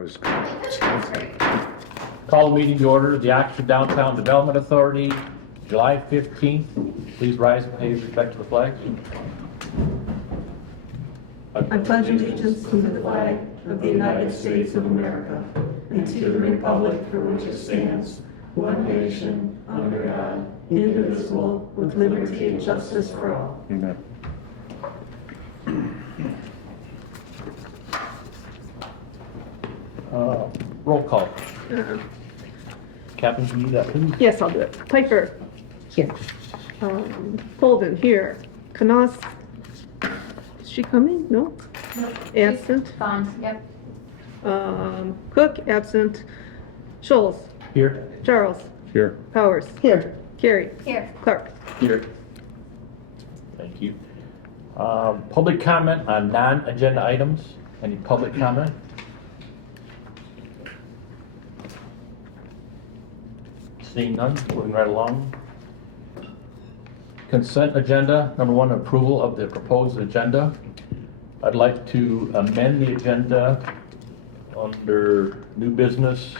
was. Call the meeting to order. The Oxford Downtown Development Authority, July 15th. Please rise and pay respect to the flag. I pledge allegiance to the flag of the United States of America and to the republic for which it stands, one nation, under God, indivisible, with liberty and justice for all. Amen. Roll call. Captain, do you need that, please? Yes, I'll do it. Piper. Here. Colvin, here. Knaus. Is she coming? No? Absent. Gone, yep. Cook, absent. Schultz. Here. Charles. Here. Powers. Here. Carey. Here. Clark. Here. Thank you. Public comment on non-agenda items. Any public comment? Seeing none, moving right along. Consent agenda, number one, approval of the proposed agenda. I'd like to amend the agenda under new business.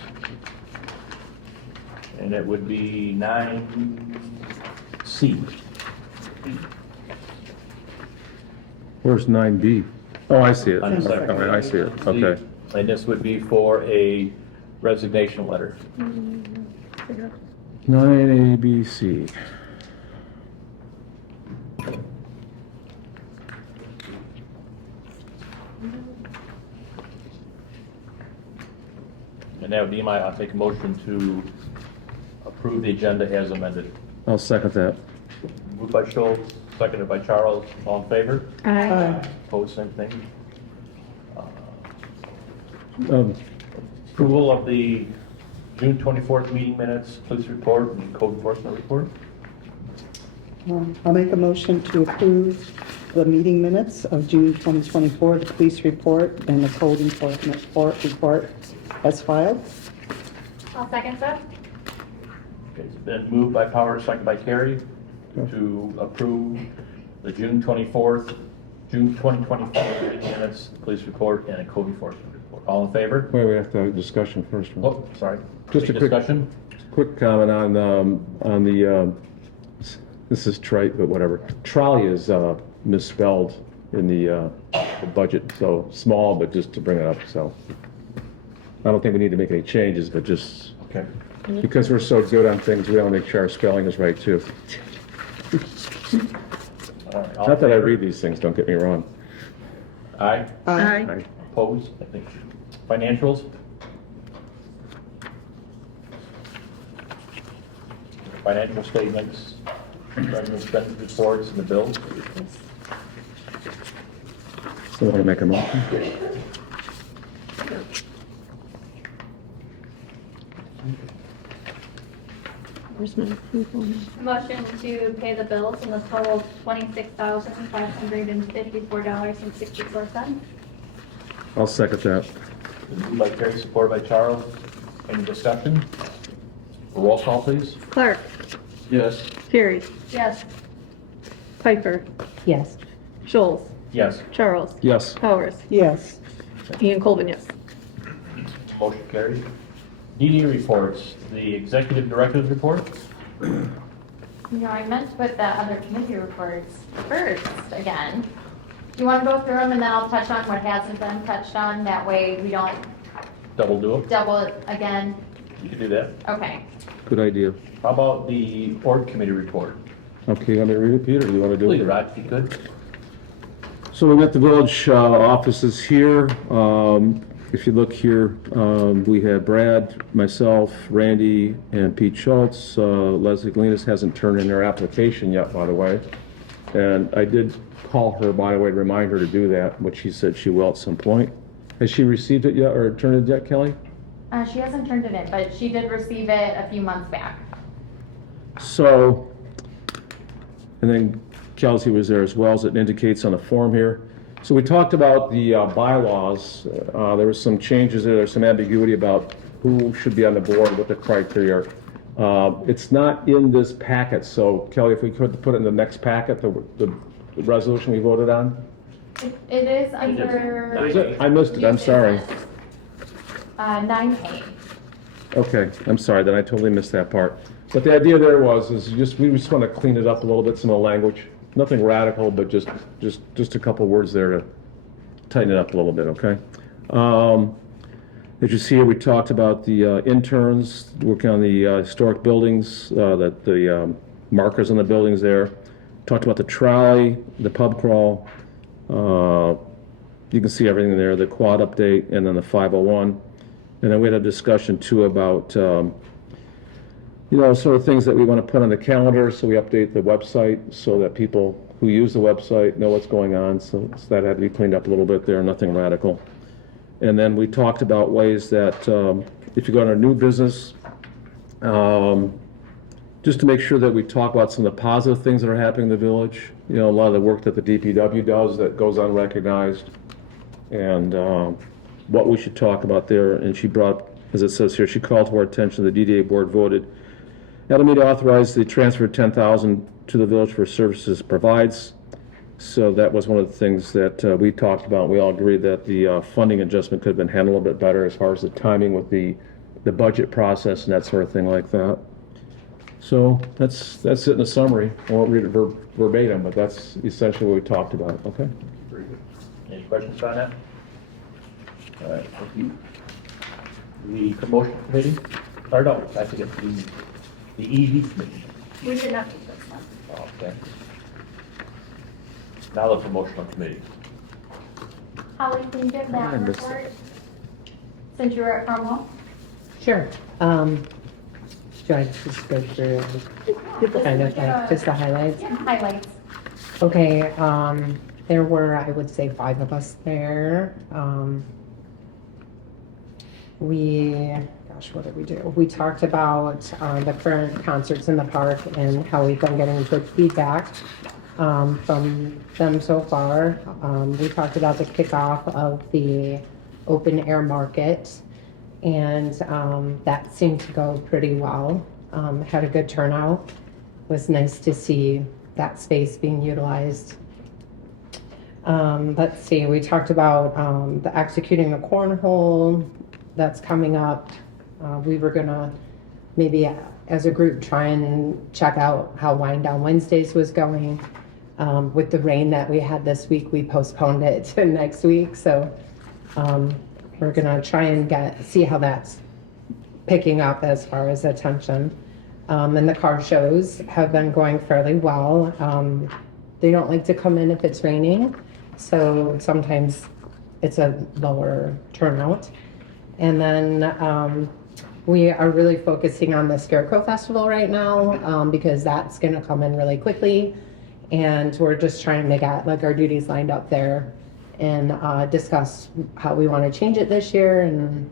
And it would be 9C. Where's 9B? Oh, I see it. On the second. Okay, I see it. Okay. And this would be for a resignation letter. 9ABC. And that would be I'll take a motion to approve the agenda as amended. I'll second that. Moved by Schultz, seconded by Charles. All in favor? Aye. Opposed, same thing. Um, Approval of the June 24th meeting minutes, police report, and code enforcement report. I'll make a motion to approve the meeting minutes of June 2024, the police report and the code enforcement report as filed. I'll second that. Okay, it's been moved by Powers, seconded by Carey, to approve the June 24th, June 2024 meeting minutes, police report, and a code enforcement report. All in favor? Wait, we have to have a discussion first. Oh, sorry. Just Any a quick- discussion? Quick comment on the, this is trite, but whatever. Trolley is misspelled in the budget, so small, but just to bring it up, so. I don't think we need to make any changes, but just, Okay. because we're so good on things, we want to make sure our spelling is right too. All right, all in Not that I favor? read these things, don't get me wrong. Aye. Aye. Opposed? I think. Financials? Financial statements, revenue expense reports, and the bills. So want to make a motion? Where's my approval? Motion to pay the bills in the total of $26,554.64. I'll second that. Moved by Terry, supported by Charles. Any discussion? Roll call, please. Clark. Yes. Carey. Yes. Piper. Yes. Schultz. Yes. Charles. Yes. Powers. Yes. Ian Colvin, yes. Motion carried. DD reports, the executive director's report. No, I meant to put the other committee reports first again. Do you want to go through them and then I'll touch on what hasn't been touched on? That way we don't Double do it. double it again. You can do that. Okay. Good idea. How about the board committee report? Okay, let me read it, Peter, you want to do Please, it? Rod, if you could. So we got the village offices here. If you look here, we have Brad, myself, Randy, and Pete Schultz. Leslie Galinas hasn't turned in their application yet, by the way. And I did call her, by the way, to remind her to do that, which she said she will at some point. Has she received it yet, or turned it yet, Kelly? She hasn't turned it in, but she did receive it a few months back. So, and then Kelsey was there as well, as it indicates on the form here. So we talked about the bylaws. There was some changes there, there's some ambiguity about who should be on the board, what the criteria are. It's not in this packet, so Kelly, if we could put it in the next packet, the resolution we voted on? It is under. Is it? I missed it, I'm sorry. 9A. Okay, I'm sorry, then I totally missed that part. But the idea there is we just want to clean it up a little bit, some of the language. Nothing radical, but just a couple words there to tighten it up a little bit, okay? As you see here, we talked about the interns working on the historic buildings, that the markers on the buildings there. Talked about the trolley, the pub crawl. You can see everything there, the quad update, and then the 501. And then we had a discussion too about, sort of things that we want to put on the calendar, so we update the website so that people who use the website know what's going on. So that had to be cleaned up a little bit there, nothing radical. And then we talked about ways that if you go to a new business, just to make sure that we talk about some of the positive things that are happening in the village. A lot of the work that the DPW does that goes unrecognized, and what we should talk about there. And she brought, as it says here, she called to our attention, the DDA board voted Alameda authorized the transfer of $10,000 to the village for services it provides. So that was one of the things that we talked about. We all agreed that the funding adjustment could have been handled a little bit better as far as the timing with the budget process and that sort of thing like that. So that's it in a summary. I won't read it verbatim, but that's essentially what we talked about, okay? Very good. Any questions on that? All right, thank you. The promotion committee, or no, I forget, the ED committee. We did not do this one. Okay. Now the promotional committee. Holly, can you give I that missed report? Since you were at Cromwell? Sure. Should I just go through kind of just the highlights? Yeah, highlights. Okay, there were, I would say, 5 of us there. What did we do? We talked about the current concerts in the park and how we've been getting good feedback from them so far. We talked about the kickoff of the open air market, and that seemed to go pretty well. Had a good turnout. Was nice to see that space being utilized. Let's see, we talked about the executing the cornhole that's coming up. We were gonna maybe as a group try and check out how Wind Down Wednesdays was going. With the rain that we had this week, we postponed it to next week. So we're gonna try and see how that's picking up as far as attention. And the car shows have been going fairly well. They don't like to come in if it's raining, so sometimes it's a lower turnout. And then we are really focusing on the Scarecrow Festival right now because that's going to come in really quickly. And we're just trying to get like our duties lined up there and discuss how we want to change it this year and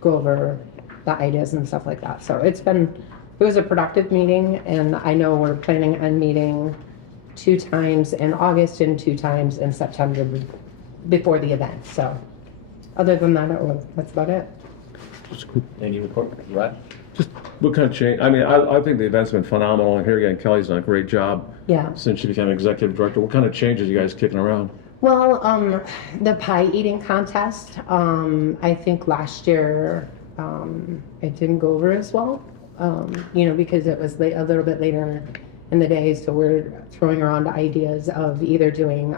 go over the ideas and stuff like that. So it was a productive meeting, and I know we're planning on meeting 2 times in August and 2 times in September before the event. So other than that, that's about it. Any report, Rod? Just what kind of change? I mean, I think the event's been phenomenal, and here again, Kelly's done a great job Yeah. since she became executive director. What kind of changes are you guys kicking around? Well, the pie eating contest, I think last year it didn't go over as well, because it was a little bit later in the day. So we're throwing around ideas of either doing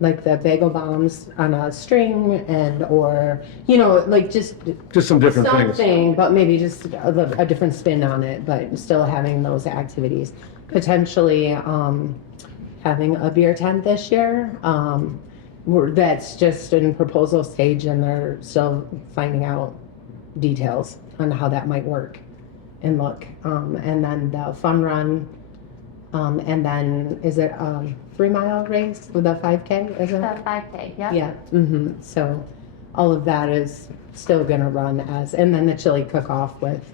like the bagel bombs on a string or like just Just some different things. something, but maybe just a different spin on it, but still having those activities. Potentially having a beer tent this year. That's just in proposal stage, and they're still finding out details on how that might work and look. And then the fun run. And then is it a 3-mile race with a 5K? Is The it? 5K, yeah? Yeah. So all of that is still going to run and then the chili cook-off with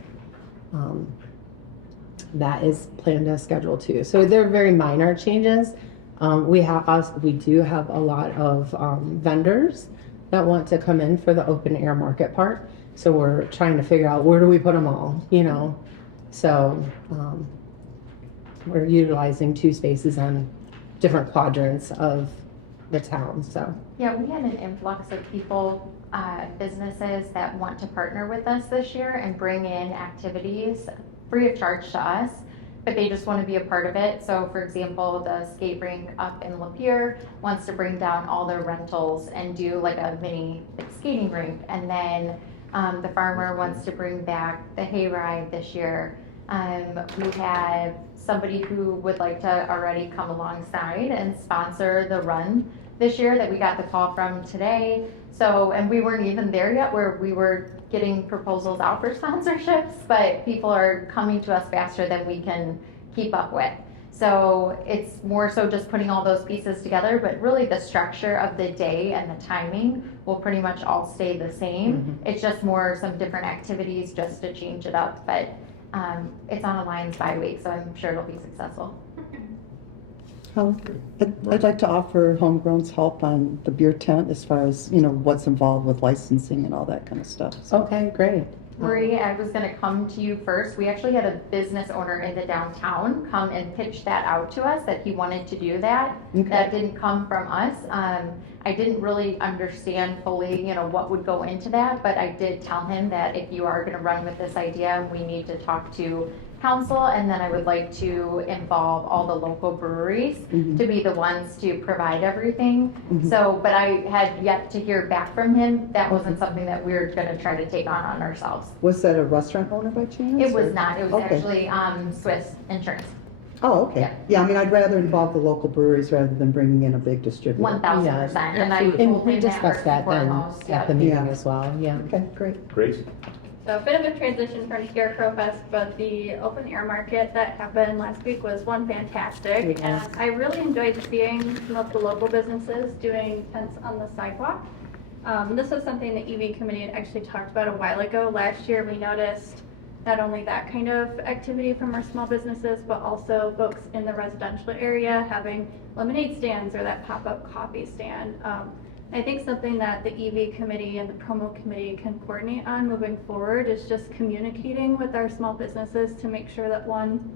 that is planned to schedule too. So they're very minor changes. We do have a lot of vendors that want to come in for the open air market part. So we're trying to figure out where do we put them all, So we're utilizing 2 spaces on different quadrants of the town. So Yeah, we had an influx of people businesses that want to partner with us this year and bring in activities free of charge to us, but they just want to be a part of it. So for example, the skate rink up in Lapeer wants to bring down all their rentals and do like a mini like, skating rink. And then the farmer wants to bring back the hayride this year. We have somebody who would like to already come alongside and sponsor the run this year that we got the call from today. So, and we weren't even there yet where we were getting proposals out for sponsorships, but people are coming to us faster than we can keep up with. So it's more so just putting all those pieces together, but really the structure of the day and the timing will pretty much all stay the same. It's just more some different activities just to change it up, but it's on a Lions bye week, so I'm sure it'll be successful. I'd like to offer Homegrown's help on the beer tent as far as, what's involved with licensing and all that kind of stuff. So, Okay, great. Marie, I was gonna come to you first. We actually had a business owner in the downtown come and pitch that out to us, that he wanted to do that. Okay. That didn't come from us. I didn't really understand fully, what would go into that, but I did tell him that if you are gonna run with this idea, we need to talk to council, and then I would like to involve all the local breweries to be the ones to provide everything. So, but I had yet to hear back from him. That wasn't something that we were gonna try to take on ourselves. was that a restaurant owner by chance? It was or- not, it was Okay. actually Swiss Insurance, Oh, okay. Yeah, I mean, I'd rather involve the local breweries rather than bringing in a big distributor. 1000%. And I And told we him that discussed first that and then foremost, at yep. the meeting Yeah. as well, yeah. Okay, great. Grace? So a bit of a transition from Scarecrow Fest, but the open air market that happened last week was one fantastic. Yeah. And I really enjoyed seeing some of the local businesses doing tents on the sidewalk. This was something the EV committee had actually talked about a while ago. Last year, we noticed not only that kind of activity from our small businesses, but also folks in the residential area having lemonade stands or that pop-up coffee stand. I think something that the EV committee and the promo committee can coordinate on moving forward is just communicating with our small businesses to make sure that one,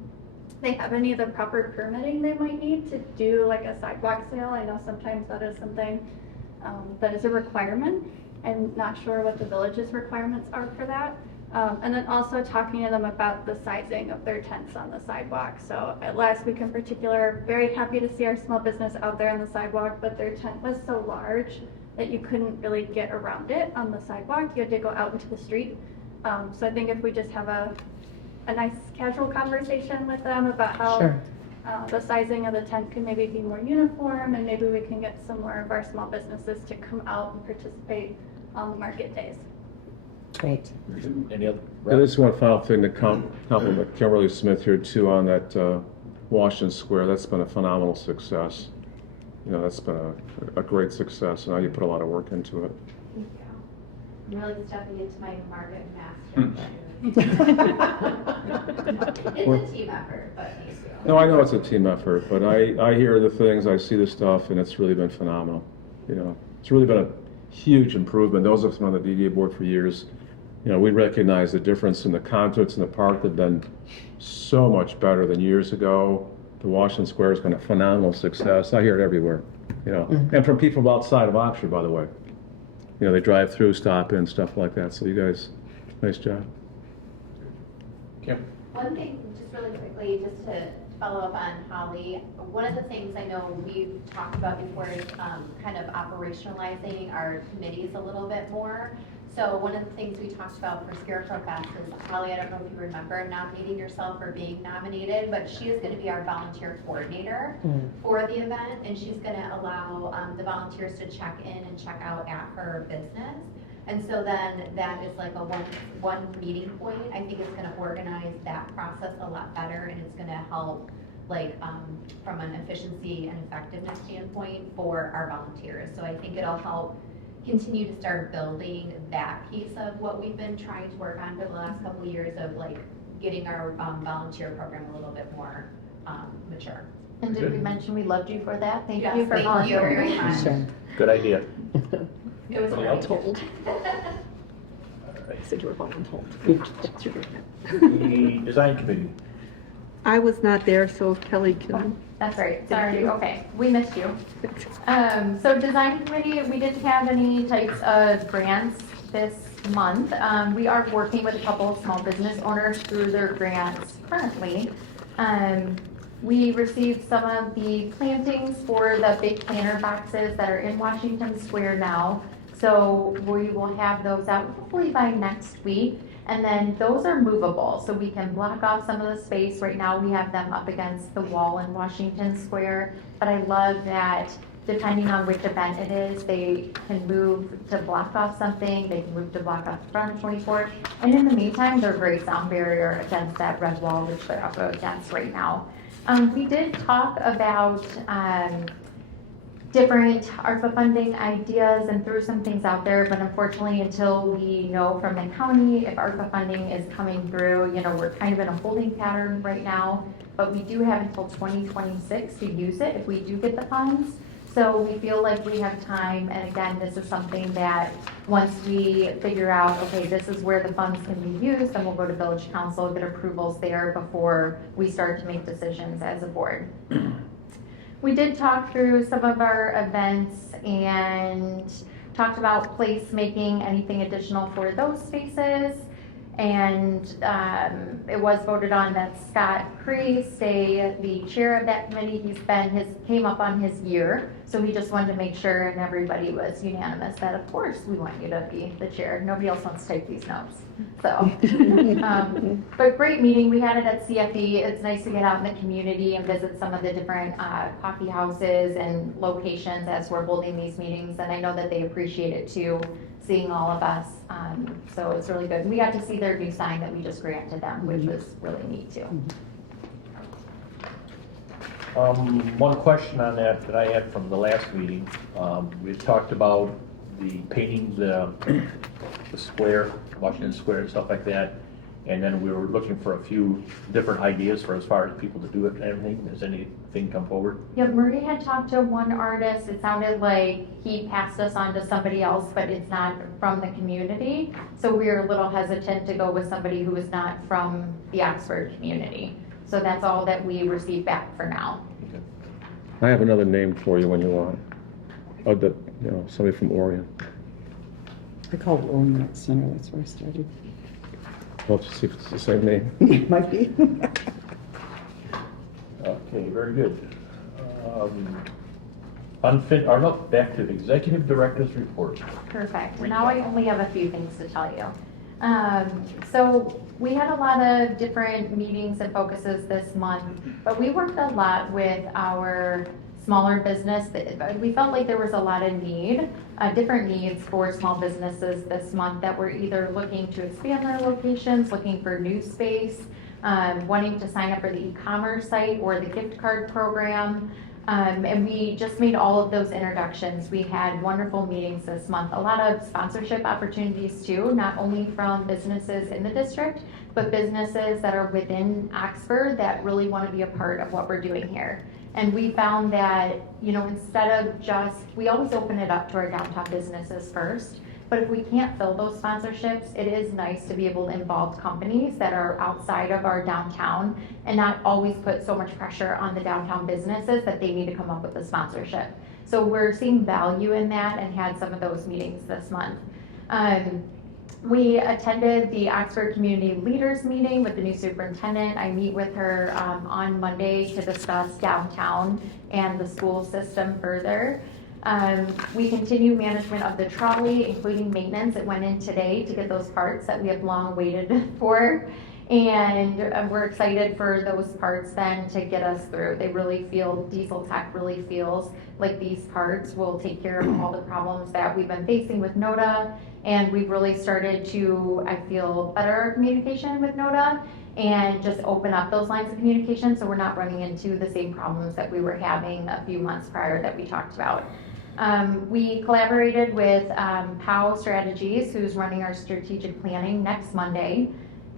they have any of the proper permitting they might need to do like a sidewalk sale. I know sometimes that is something that is a requirement. I'm not sure what the village's requirements are for that. And then also talking to them about the sizing of their tents on the sidewalk. So last week in particular, very happy to see our small business out there on the sidewalk, but their tent was so large that you couldn't really get around it on the sidewalk. You had to go out into the street. So I think if we just have a nice casual conversation with them about how Sure. the sizing of the tent can maybe be more uniform, and maybe we can get some more of our small businesses to come out and participate on the market days. Great. Any other? And this is one final thing to compliment Kimberly Smith here too on that Washington Square. That's been a phenomenal success. That's been a great success, and now you put a lot of work into it. Thank you. I'm really stepping into my market master. It's a team effort, but thank you. No, I know it's a team effort, but I hear the things, I see the stuff, and it's really been phenomenal. It's really been a huge improvement. Those of us on the DDA board for years, we recognize the difference in the concerts in the park have been so much better than years ago. The Washington Square has been a phenomenal success. I hear it everywhere, and from people outside of Oxford, by the way. They drive through, stop in, stuff like that. So you guys, nice job. Kim? One thing, just really quickly, just to follow up on Holly, one of the things I know we've talked about before is kind of operationalizing our committees a little bit more. So one of the things we talked about for Scarecrow Fest is, Holly, I don't know if you remember nominating yourself or being nominated, but she is going to be our volunteer coordinator for the event, and she's going to allow the volunteers to check in and check out at her business. And so then that is like a one meeting point. I think it's going to organize that process a lot better, and it's going to help from an efficiency and effectiveness standpoint for our volunteers. So I think it'll help continue to start building that piece of what we've been trying to work on for the last couple of years of getting our volunteer program a little bit more mature. And did we mention we loved you for that? Thank you for volunteering. Sure. Good idea. It was Anybody else? Told. All I said you were voluntold. right. The design committee. I was not there, so Kelly can. That's right, Thank sorry, you. okay, we missed you. So design committee, we didn't have any types of grants this month. We are working with a couple of small business owners through their grants currently. We received some of the plantings for the big planter boxes that are in Washington Square now. So we will have those out hopefully by next week. And then those are movable, so we can block off some of the space. Right now, we have them up against the wall in Washington Square. But I love that depending on which event it is, they can move to block off something, they can move to block off the front of 24th. And in the meantime, they're a great sound barrier against that red wall, which they're up against right now. We did talk about different ARPA funding ideas and threw some things out there, but unfortunately, until we know from the county if ARPA funding is coming through, you know, we're kind of in a holding pattern right now, but we do have until 2026 to use it if we do get the funds. So we feel like we have time, and again, this is something that once we figure out, okay, this is where the funds can be used, then we'll go to village council, get approvals there before we start to make decisions as a board. We did talk through some of our events and talked about placemaking, anything additional for those spaces. And it was voted on that Scott Cree stay the chair of that committee. Came up on his year, so we just wanted to make sure, and everybody was unanimous that of course we want you to be the chair. Nobody else wants to take these notes. So, but great meeting. We had it at CFE. It's nice to get out in the community and visit some of the different coffee houses and locations as we're holding these meetings. And I know that they appreciate it too, seeing all of us. So it's really good. We got to see their new sign that we just granted them, which was really neat too. One question on that I had from the last meeting. We talked about the painting the square, Washington Square and stuff like that. And then we were looking for a few different ideas for as far as people to do it and everything. Has anything come forward? Yeah, Marie had talked to one artist. It sounded like he passed us on to somebody else, but it's not from the community. So we were a little hesitant to go with somebody who was not from the Oxford community. So that's all that we received back for now. Okay. I have another name for you when you want. Oh, somebody from Orion. I called Orion Rec Center, that's where I started. Hope to see if it's the same name. Might be. Okay, very good. Back to executive director's report. Perfect. Now I only have a few things to tell you. So we had a lot of different meetings and focuses this month, but we worked a lot with our smaller business. We felt like there was a lot of different needs for small businesses this month that were either looking to expand their locations, looking for new space, wanting to sign up for the e-commerce site or the gift card program. And we just made all of those introductions. We had wonderful meetings this month, a lot of sponsorship opportunities too, not only from businesses in the district, but businesses that are within Oxford that really want to be a part of what we're doing here. And we found that, instead of we always open it up to our downtown businesses first, but if we can't fill those sponsorships, it is nice to be able to involve companies that are outside of our downtown and not always put so much pressure on the downtown businesses that they need to come up with a sponsorship. So we're seeing value in that and had some of those meetings this month. We attended the Oxford Community Leaders Meeting with the new superintendent. I meet with her on Monday to discuss downtown and the school system further. We continue management of the trolley, including maintenance. It went in today to get those parts that we have long waited for. And we're excited for those parts then to get us through. Diesel Tech really feels like these parts will take care of all the problems that we've been facing with NODA. And we've really started to, I feel, better communication with NODA and just open up those lines of communication so we're not running into the same problems that we were having a few months prior that we talked about. We collaborated with POW Strategies, who's running our strategic planning next Monday.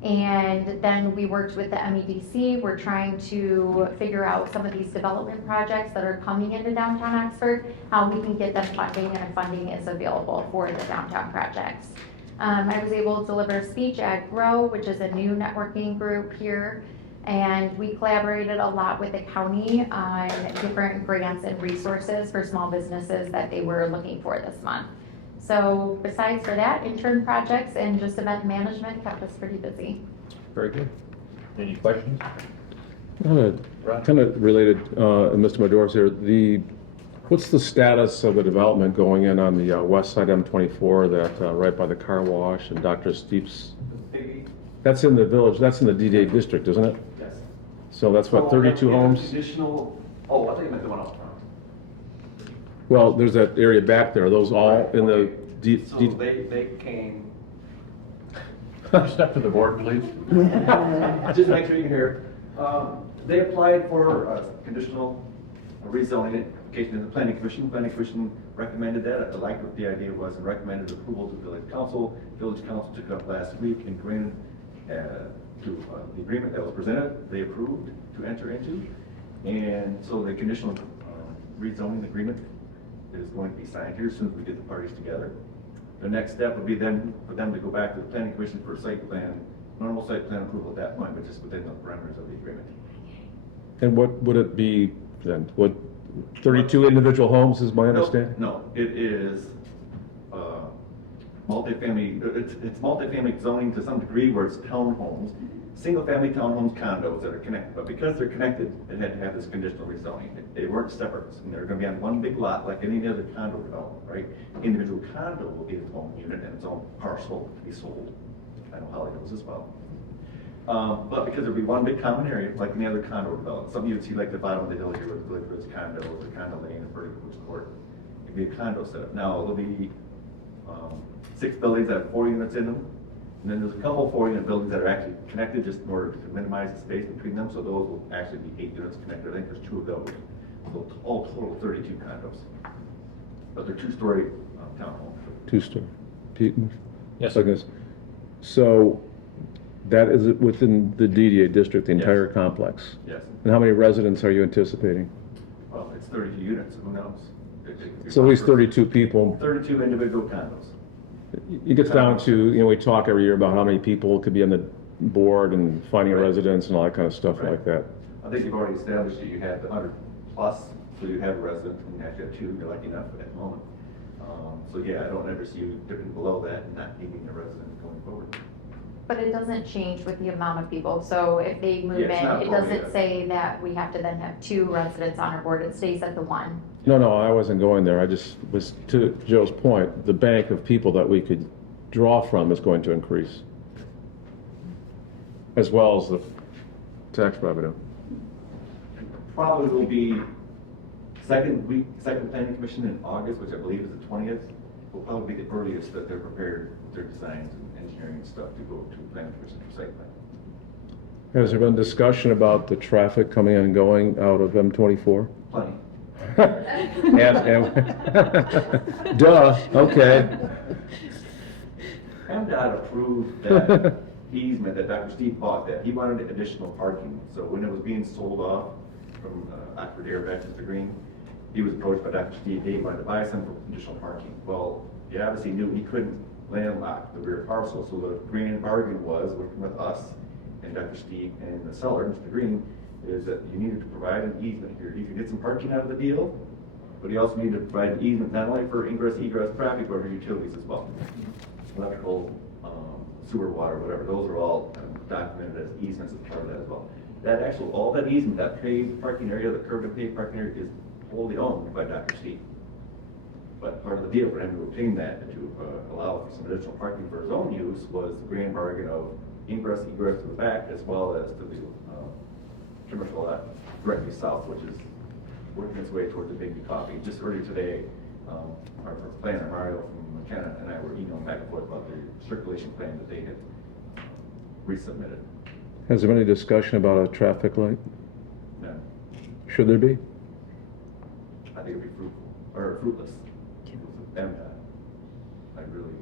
And then we worked with the MEDC. We're trying to figure out some of these development projects that are coming into downtown Oxford, how we can get them funding, and if funding is available for the downtown projects. I was able to deliver a speech at GROW, which is a new networking group here. And we collaborated a lot with the county on different grants and resources for small businesses that they were looking for this month. So besides for that, intern projects and just event management kept us pretty busy. Very good. Any questions? Kind of related, Mr. Medors here, what's the status of the development going in on the west side M24, that right by the car wash and Dr. Steep's? That's in the village, that's in the DDA district, isn't it? Yes. So that's what, 32 homes? Additional, oh, I think I meant the one out front. Well, there's that area back there, are those all in the So they came, Step to the board, please. just to make sure you can hear, they applied for conditional rezoning application in the planning commission. Planning commission recommended that. I liked what the idea was and recommended approval to village council. Village council took it up last week and granted to the agreement that was presented, they approved to enter into. And so the conditional rezoning agreement is going to be signed here as soon as we get the parties together. The next step would be then for them to go back to the planning commission for site plan, normal site plan approval at that point, but just within the parameters of the agreement. And what would it be then? What, 32 individual homes is my understanding? No, it is multifamily, it's multifamily zoning to some degree where it's townhomes, single-family townhomes, condos that are connected. But because they're connected, it had to have this conditional rezoning. They weren't separate, and they're gonna be on one big lot like any other condo development, right? Individual condo will be its own unit and its own parcel to be sold. I know how it goes as well. But because there'll be one big common area, like any other condo development. Some you'd see like the bottom of the hill here with Glenwood's condo, or the condo lane, or Vertical Court. It'd be a condo setup. Now, there'll be 6 buildings that have 4 units in them. And then there's a couple 4-unit buildings that are actually connected just in order to minimize the space between them. So those will actually be 8 units connected. I think there's 2 of those. So all total 32 condos. But they're 2-story townhomes. Two-story. Pete? Yes. I guess. So that is within the DDA district, the entire Yes. complex? Yes. And how many residents are you anticipating? Well, it's 32 units. Who knows? It could be So at least 32 people. 32 individual condos. It gets down to, we talk every year about how many people could be on the board and finding a Right. residence and all that kind of stuff Right. like that. I think you've already established that you have the 100 plus, so you have a resident, and you actually have 2, you're lucky enough at the moment. So yeah, I don't ever see you dipping below that and not needing a resident going forward. But it doesn't change with the amount of people. So if they move Yeah, it's not in, it fully, doesn't yeah. say that we have to then have 2 residents on our board. It stays at the 1. No, I wasn't going there. I just was, to Joe's point, the bank of people that we could draw from is going to increase, as well as the tax revenue. Probably will be second planning commission in August, which I believe is the 20th, will probably be the earliest that they're prepared with their designs and engineering and stuff to go to planning commission for site plan. Has there been discussion about the traffic coming and going out of M24? Plenty. Duh, okay. PennDOT approved that easement that Dr. Steve bought, that he wanted additional parking. So when it was being sold off from Oxford Air back to Mr. Green, he was approached by Dr. Steve, he wanted to buy some for additional parking. Well, he obviously knew he couldn't landlock the rear parcel, so the grand bargain was, working with us and Dr. Steve and the seller, Mr. Green, is that you needed to provide an easement here. You could get some parking out of the deal, but you also needed to provide an easement not only for ingress, egress traffic, but for utilities as well. Electrical, sewer, water, whatever, those are all documented as easements as part of that as well. That actual, all that easement, that paved parking area, the curved and paved parking area is wholly owned by Dr. Steve. But part of the deal for him to obtain that and to allow for some additional parking for his own use was the grand bargain of ingress, egress to the back as well as to the commercial lot directly south, which is working its way towards the Big Coffee. Just earlier today, our planner Mario from McKenna and I were emailing back and forth about the circulation plan that they had resubmitted. Has there been any discussion about a traffic light? No, Should there be? I think it'd be fruitful, or fruitless. And I really,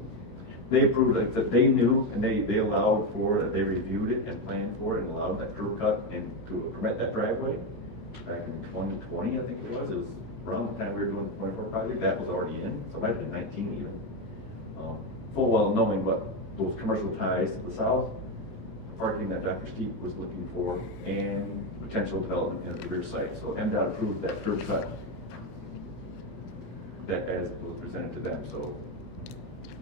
they approved it, that they knew and they allowed for, they reviewed it and planned for it and allowed that curb cut and to permit that driveway back in 2020, I think it was. It was around the time we were doing the 24 project, that was already in, so it might have been 19 even. Full well knowing what those commercial ties to the south parking that Dr. Steep was looking for and potential development at the rear site. So MDOT approved that curb cut that as was presented to them, so.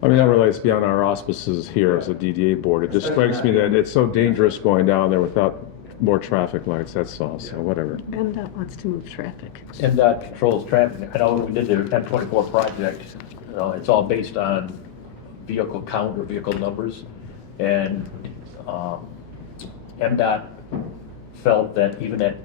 I mean, that relates beyond our auspices here as a DDA board. It just strikes me that it's so dangerous going down there without more traffic lights, that's all, so whatever. MDOT wants to move traffic. MDOT controls traffic. I know when we did the M24 project, it's all based on vehicle count or vehicle numbers. And MDOT felt that even at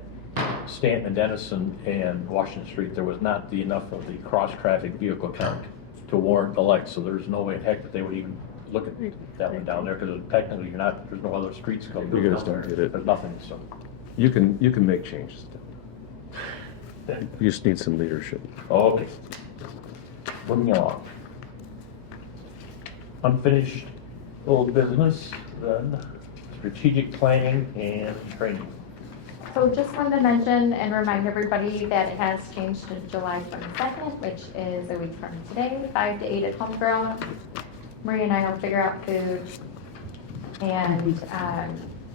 Stanton and Dennison and Washington Street, there was not enough of the cross-traffic vehicle count to warrant the lights. So there's no way in heck that they would even look at that one down there, because technically there's no other streets going You through guys down don't there. get it. There's nothing, so. You can make changes. You just need some leadership. Okay. Moving along. Unfinished old business, then strategic planning and training. So just wanted to mention and remind everybody that it has changed to July 22nd, which is a week from today, 5 to 8 at Homegrown. Maria and I will figure out food. And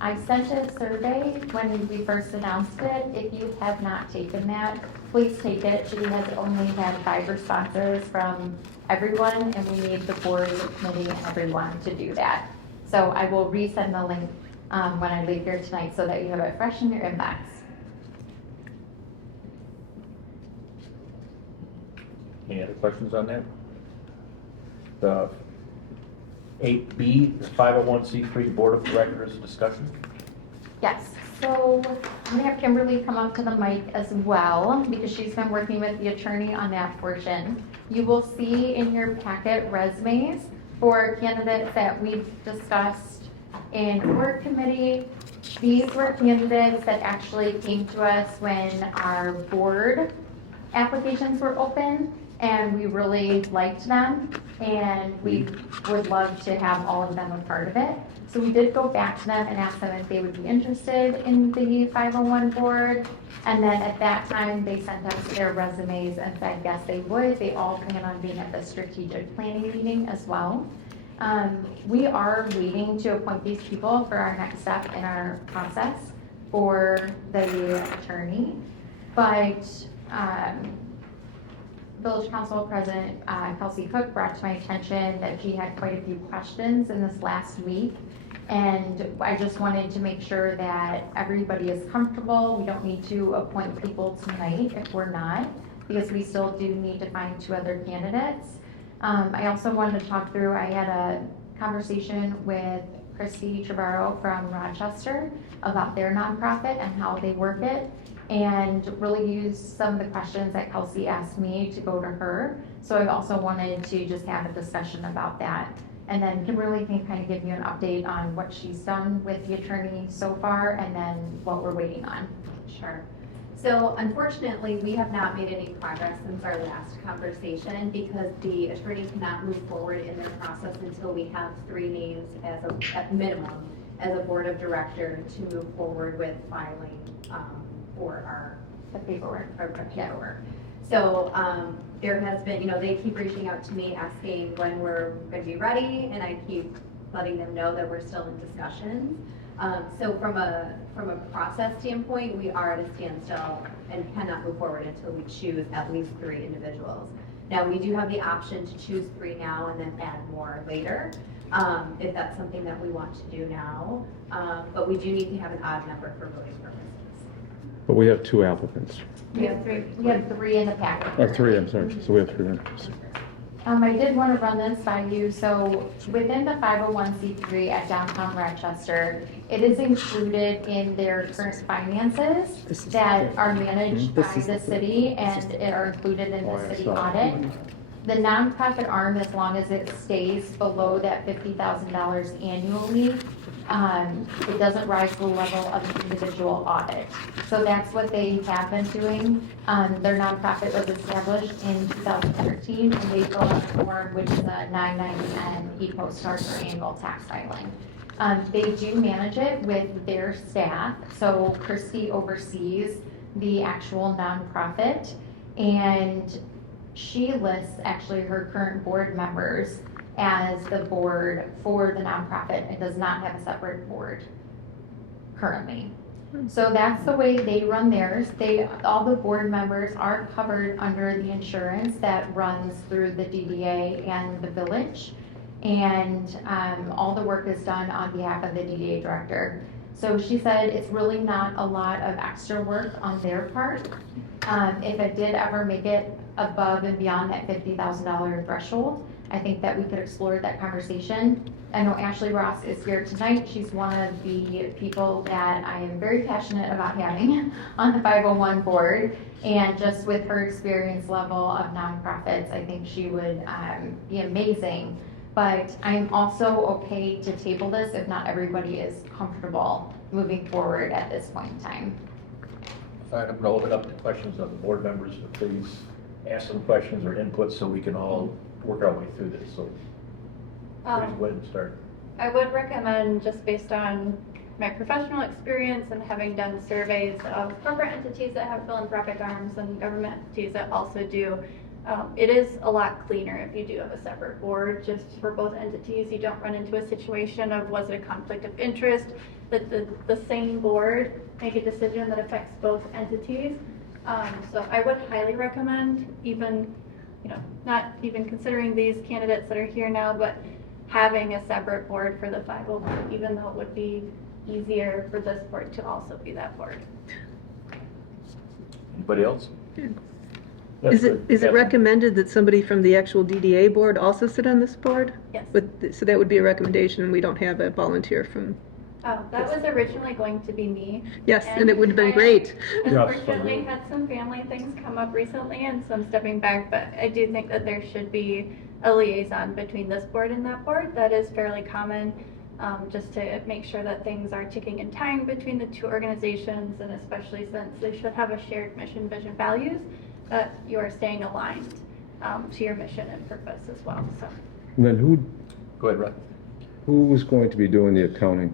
I sent a survey when we first announced it. If you have not taken that, please take it. She has only had 5 responses from everyone, and we need the board, the committee, and everyone to do that. So I will resend the link when I leave here tonight so that you have it fresh in your inbox. Any other questions on that? The 8B, the 501c3 Board of Directors discussion. Yes, so I'm gonna have Kimberly come up to the mic as well, because she's been working with the attorney on that portion. You will see in your packet resumes for candidates that we've discussed in board committee. These were candidates that actually came to us when our board applications were open, and we really liked them, and we would love to have all of them a part of it. So we did go back to them and ask them if they would be interested in the 501 board. And then at that time, they sent us their resumes and said, yes, they would. They all plan on being at the strategic planning meeting as well. We are waiting to appoint these people for our next step in our process for the attorney. But Village Council President Kelsey Cook brought to my attention that she had quite a few questions in this last week. And I just wanted to make sure that everybody is comfortable. We don't need to appoint people tonight if we're not, because we still do need to find 2 other candidates. I also wanted to talk through, I had a conversation with Christy Trevorrow from Rochester about their nonprofit and how they work it, and really use some of the questions that Kelsey asked me to go to her. So I also wanted to just have a discussion about that. And then Kimberly can kind of give you an update on what she's done with the attorney so far, and then what we're waiting on. Sure. So unfortunately, we have not made any progress since our last conversation, because the attorney cannot move forward in their process until we have 3 names as at minimum as a board of director to move forward with filing for The paperwork. our paperwork. So there has been, they keep reaching out to me asking when we're going to be ready, and I keep letting them know that we're still in discussions. So from a process standpoint, we are at a standstill and cannot move forward until we choose at least 3 individuals. Now, we do have the option to choose 3 now and then add more later, if that's something that we want to do now. But we do need to have an odd number for voting purposes. But we have 2 applicants. We have 3. We have 3 in the packet. Or 3, I'm sorry, so we have 3 members. I did want to run this by you. So within the 501c3 at downtown Rochester, it is included in their current finances that are managed by the city and are included in the city audit. The nonprofit arm, as long as it stays below that $50,000 annually, it doesn't rise to the level of an individual audit. So that's what they have been doing. Their nonprofit was established in 2013, and they fill out a form, which is a 990N e-postcard for annual tax filing. They do manage it with their staff. So Christy oversees the actual nonprofit, and she lists actually her current board members as the board for the nonprofit and does not have a separate board. currently. So that's the way they run theirs. All the board members are covered under the insurance that runs through the DDA and the village. And all the work is done on behalf of the DDA director. So she said it's really not a lot of extra work on their part. If it did ever make it above and beyond that $50,000 threshold, I think that we could explore that conversation. I know Ashley Ross is here tonight. She's one of the people that I am very passionate about having on the 501 board. And just with her experience level of nonprofits, I think she would be amazing. But I'm also okay to table this if not everybody is comfortable moving forward at this point in time. All right, I'm gonna open up to questions of the board members. Please ask some questions or input so we can all work our way through this. So please go ahead and start. I would recommend, just based on my professional experience and having done surveys of corporate entities that have philanthropic arms and government entities that also do, it is a lot cleaner if you do have a separate board just for both entities. You don't run into a situation of was it a conflict of interest, that the same board make a decision that affects both entities. So I would highly recommend, even, not even considering these candidates that are here now, but having a separate board for the 501, even though it would be easier for this board to also be that board. Anybody else? Is it recommended that somebody from the actual DDA board also sit on this board? Yes. So that would be a recommendation, and we don't have a volunteer from, That was originally going to be me. yes, and it would have been great. Unfortunately, had some family things come up recently, and so I'm stepping back, but I do think that there should be a liaison between this board and that board. That is fairly common, just to make sure that things are ticking in time between the two organizations, and especially since they should have a shared mission, vision, values, that you are staying aligned to your mission and purpose as well. So. And then Go ahead, Rod. who is going to be doing the accounting?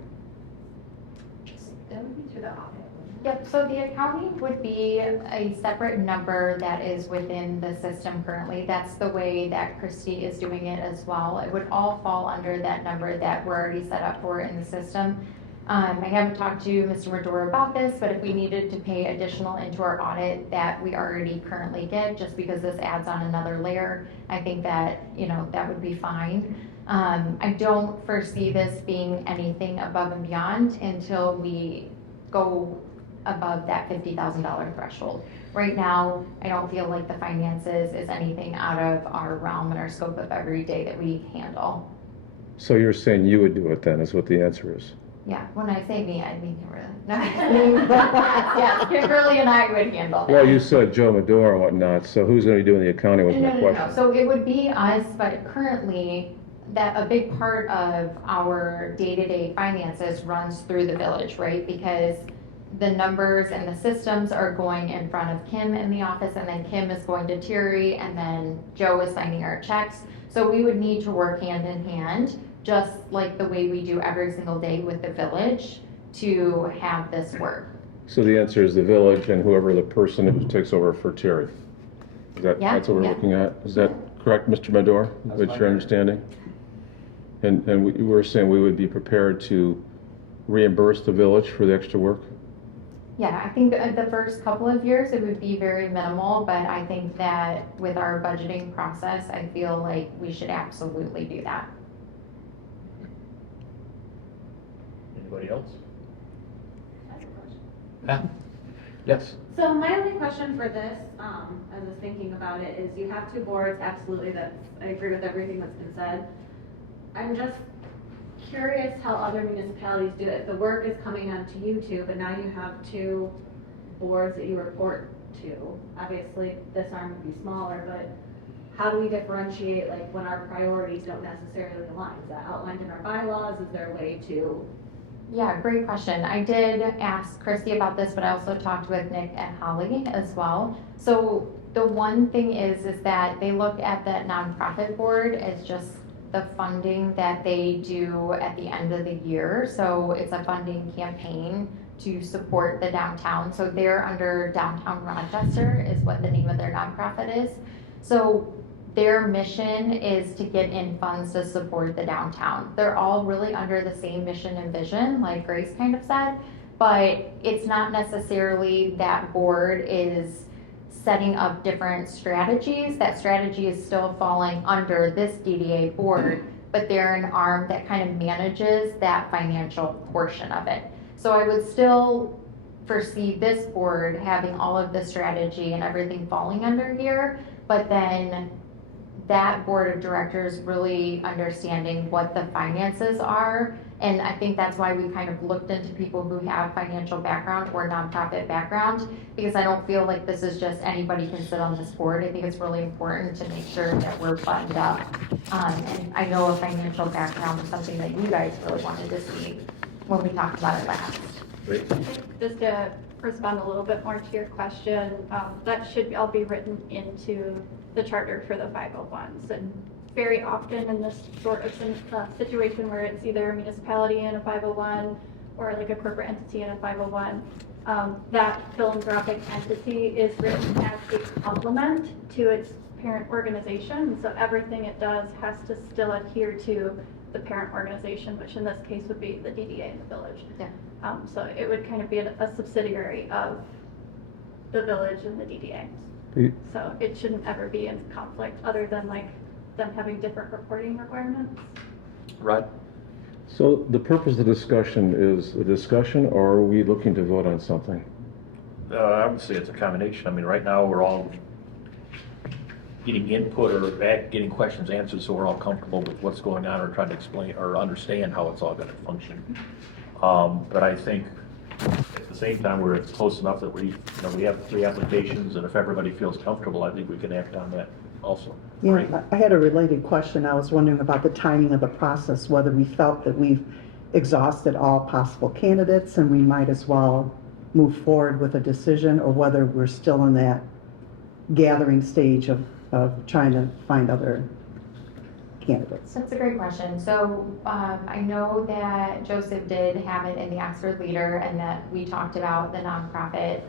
Yep, so the accounting would be a separate number that is within the system currently. That's the way that Christy is doing it as well. It would all fall under that number that we're already set up for in the system. I haven't talked to Mr. Medora about this, but if we needed to pay additional into our audit that we already currently get, just because this adds on another layer, I think that, that would be fine. I don't foresee this being anything above and beyond until we go above that $50,000 threshold. Right now, I don't feel like the finances is anything out of our realm and our scope of every day that we handle. So you're saying you would do it then, is what the answer is? Yeah, when I say me, I mean Kimberly. No, yes, Kimberly and I would handle that. Well, you said Joe Medora and whatnot, so who's going to be doing the accounting was my No. question. So it would be us, but currently, that a big part of our day-to-day finances runs through the village, right? Because the numbers and the systems are going in front of Kim in the office, and then Kim is going to Terry, and then Joe is signing our checks. So we would need to work hand in hand, just like the way we do every single day with the village, to have this work. So the answer is the village and whoever the person who takes over for Terry. That's what we're looking at? Is that correct, Mr. Medora? What's your understanding? And we were saying we would be prepared to reimburse the village for the extra work? Yeah, I think the first couple of years it would be very minimal, but I think that with our budgeting process, I feel like we should absolutely do that. Anybody else? Yes. So my only question for this, as I was thinking about it, is you have two boards, absolutely, I agree with everything that's been said. I'm just curious how other municipalities do it. The work is coming onto you two, but now you have two boards that you report to. Obviously, this arm would be smaller, but how do we differentiate, like, when our priorities don't necessarily align? Is that outlined in our bylaws? Is there a way to? Yeah, great question. I did ask Christy about this, but I also talked with Nick and Holly as well. So the one thing is that they look at that nonprofit board as just the funding that they do at the end of the year. So it's a funding campaign to support the downtown. So they're under Downtown Rochester is what the name of their nonprofit is. So their mission is to get in funds to support the downtown. They're all really under the same mission and vision, like Grace kind of said, but it's not necessarily that board is setting up different strategies. That strategy is still falling under this DDA board, but they're an arm that kind of manages that financial portion of it. So I would still foresee this board having all of the strategy and everything falling under here, but then that board of directors really understanding what the finances are. And I think that's why we kind of looked into people who have financial background or nonprofit background, because I don't feel like this is just anybody can sit on this board. I think it's really important to make sure that we're buttoned up. And I know a financial background is something that you guys really wanted to see when we talked about it last. Great. Just to respond a little bit more to your question, that should all be written into the charter for the 501s. And very often in this sort of situation where it's either a municipality and a 501 or like a corporate entity and a 501, that philanthropic entity is written as a complement to its parent organization. So everything it does has to still adhere to the parent organization, which in this case would be the DDA in the village. Yeah. So it would kind of be a subsidiary of the village and the DDA. So it shouldn't ever be in conflict other than like them having different reporting requirements. Rod? So the purpose of the discussion is a discussion, or are we looking to vote on something? I would say it's a combination. I mean, right now, we're all getting input or getting questions answered, so we're all comfortable with what's going on or trying to explain or understand how it's all going to function. But I think at the same time, we're close enough that we have 3 applications, and if everybody feels comfortable, I think we can act on that also. Right? Yeah, I had a related question. I was wondering about the timing of the process, whether we felt that we've exhausted all possible candidates and we might as well move forward with a decision, or whether we're still in that gathering stage of trying to find other candidates. That's a great question. So I know that Joseph did have it in the Oxford Leader and that we talked about the nonprofit.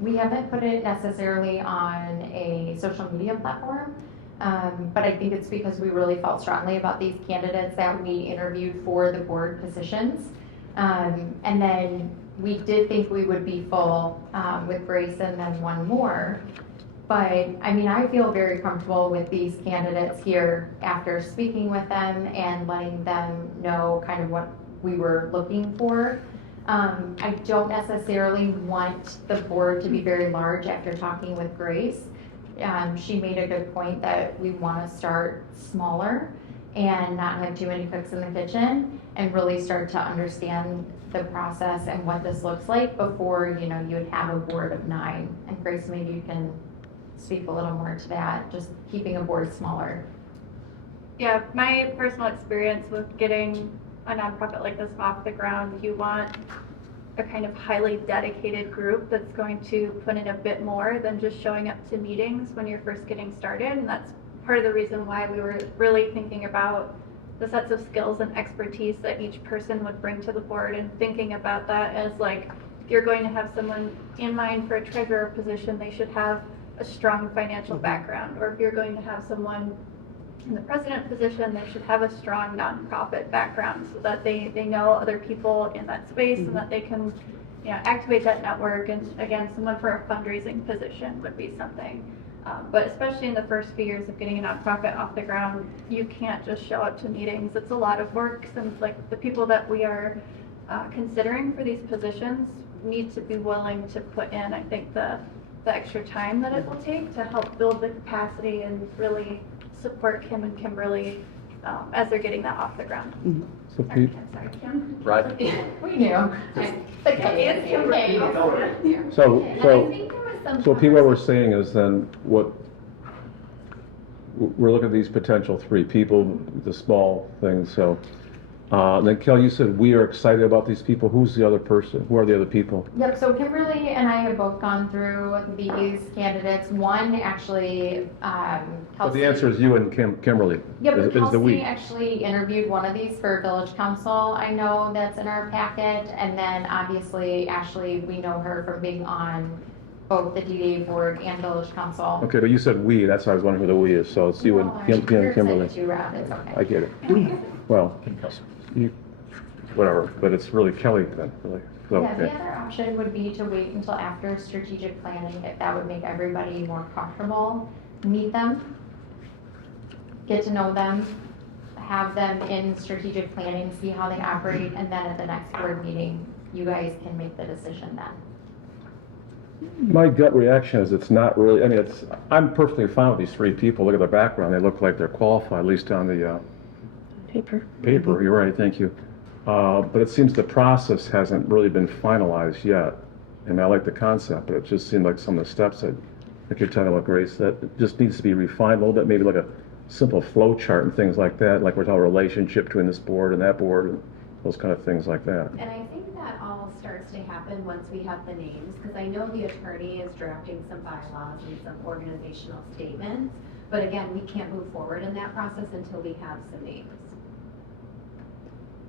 We haven't put it necessarily on a social media platform, but I think it's because we really felt strongly about these candidates that we interviewed for the board positions. And then we did think we would be full with Grace and then one more. But I mean, I feel very comfortable with these candidates here after speaking with them and letting them know kind of what we were looking for. I don't necessarily want the board to be very large after talking with Grace. She made a good point that we want to start smaller and not have too many cooks in the kitchen and really start to understand the process and what this looks like before, you would have a board of 9. And Grace, maybe you can speak a little more to that, just keeping a board smaller. Yeah, my personal experience with getting a nonprofit like this off the ground, you want a kind of highly dedicated group that's going to put in a bit more than just showing up to meetings when you're first getting started. And that's part of the reason why we were really thinking about the sets of skills and expertise that each person would bring to the board, and thinking about that as like, if you're going to have someone in mind for a treasurer position, they should have a strong financial background. Or if you're going to have someone in the president position, they should have a strong nonprofit background so that they know other people in that space and that they can activate that network. And again, someone for a fundraising position would be something. But especially in the first few years of getting a nonprofit off the ground, you can't just show up to meetings. It's a lot of work, since like the people that we are considering for these positions need to be willing to put in, I think, the extra time that it will take to help build the capacity and really support Kim and Kimberly as they're getting that off the ground. Mhm. So Pete, Sorry, Kim. Right? We knew. The K is Kimberly. so Pete, what we're saying is then we're looking at these potential 3 people, the small things, so. Then Kelly, you said we are excited about these people. Who's the other person? Who are the other people? Yep, so Kimberly and I have both gone through these candidates. One actually, But Kelsey. the answer is you and Kimberly. Yeah, but is the Kelsey we. actually interviewed one of these for village council. I know that's in our packet. And then obviously Ashley, we know her from being on both the DDA board and village council. Okay, but you said we. That's why I was wondering who the we is. So it's you and Kimberly. It's okay. I get it. Well, whatever. But it's really Kelly then, really. Yeah, Okay. the other option would be to wait until after strategic planning, if that would make everybody more comfortable. Meet them, get to know them, have them in strategic planning, see how they operate, and then at the next board meeting, you guys can make the decision then. My gut reaction is it's not really, I mean, I'm perfectly fine with these three people. Look at their background. They look like they're qualified, at least on the Paper. paper. You're right, thank you. But it seems the process hasn't really been finalized yet. And I like the concept, but it just seemed like some of the steps that you're talking about, Grace, that it just needs to be refined a little bit, maybe like a simple flow chart and things like that, like we're talking relationship between this board and that board, and those kind of things like that. And I think that all starts to happen once we have the names, because I know the attorney is drafting some bylaws and some organizational statements, but again, we can't move forward in that process until we have some names.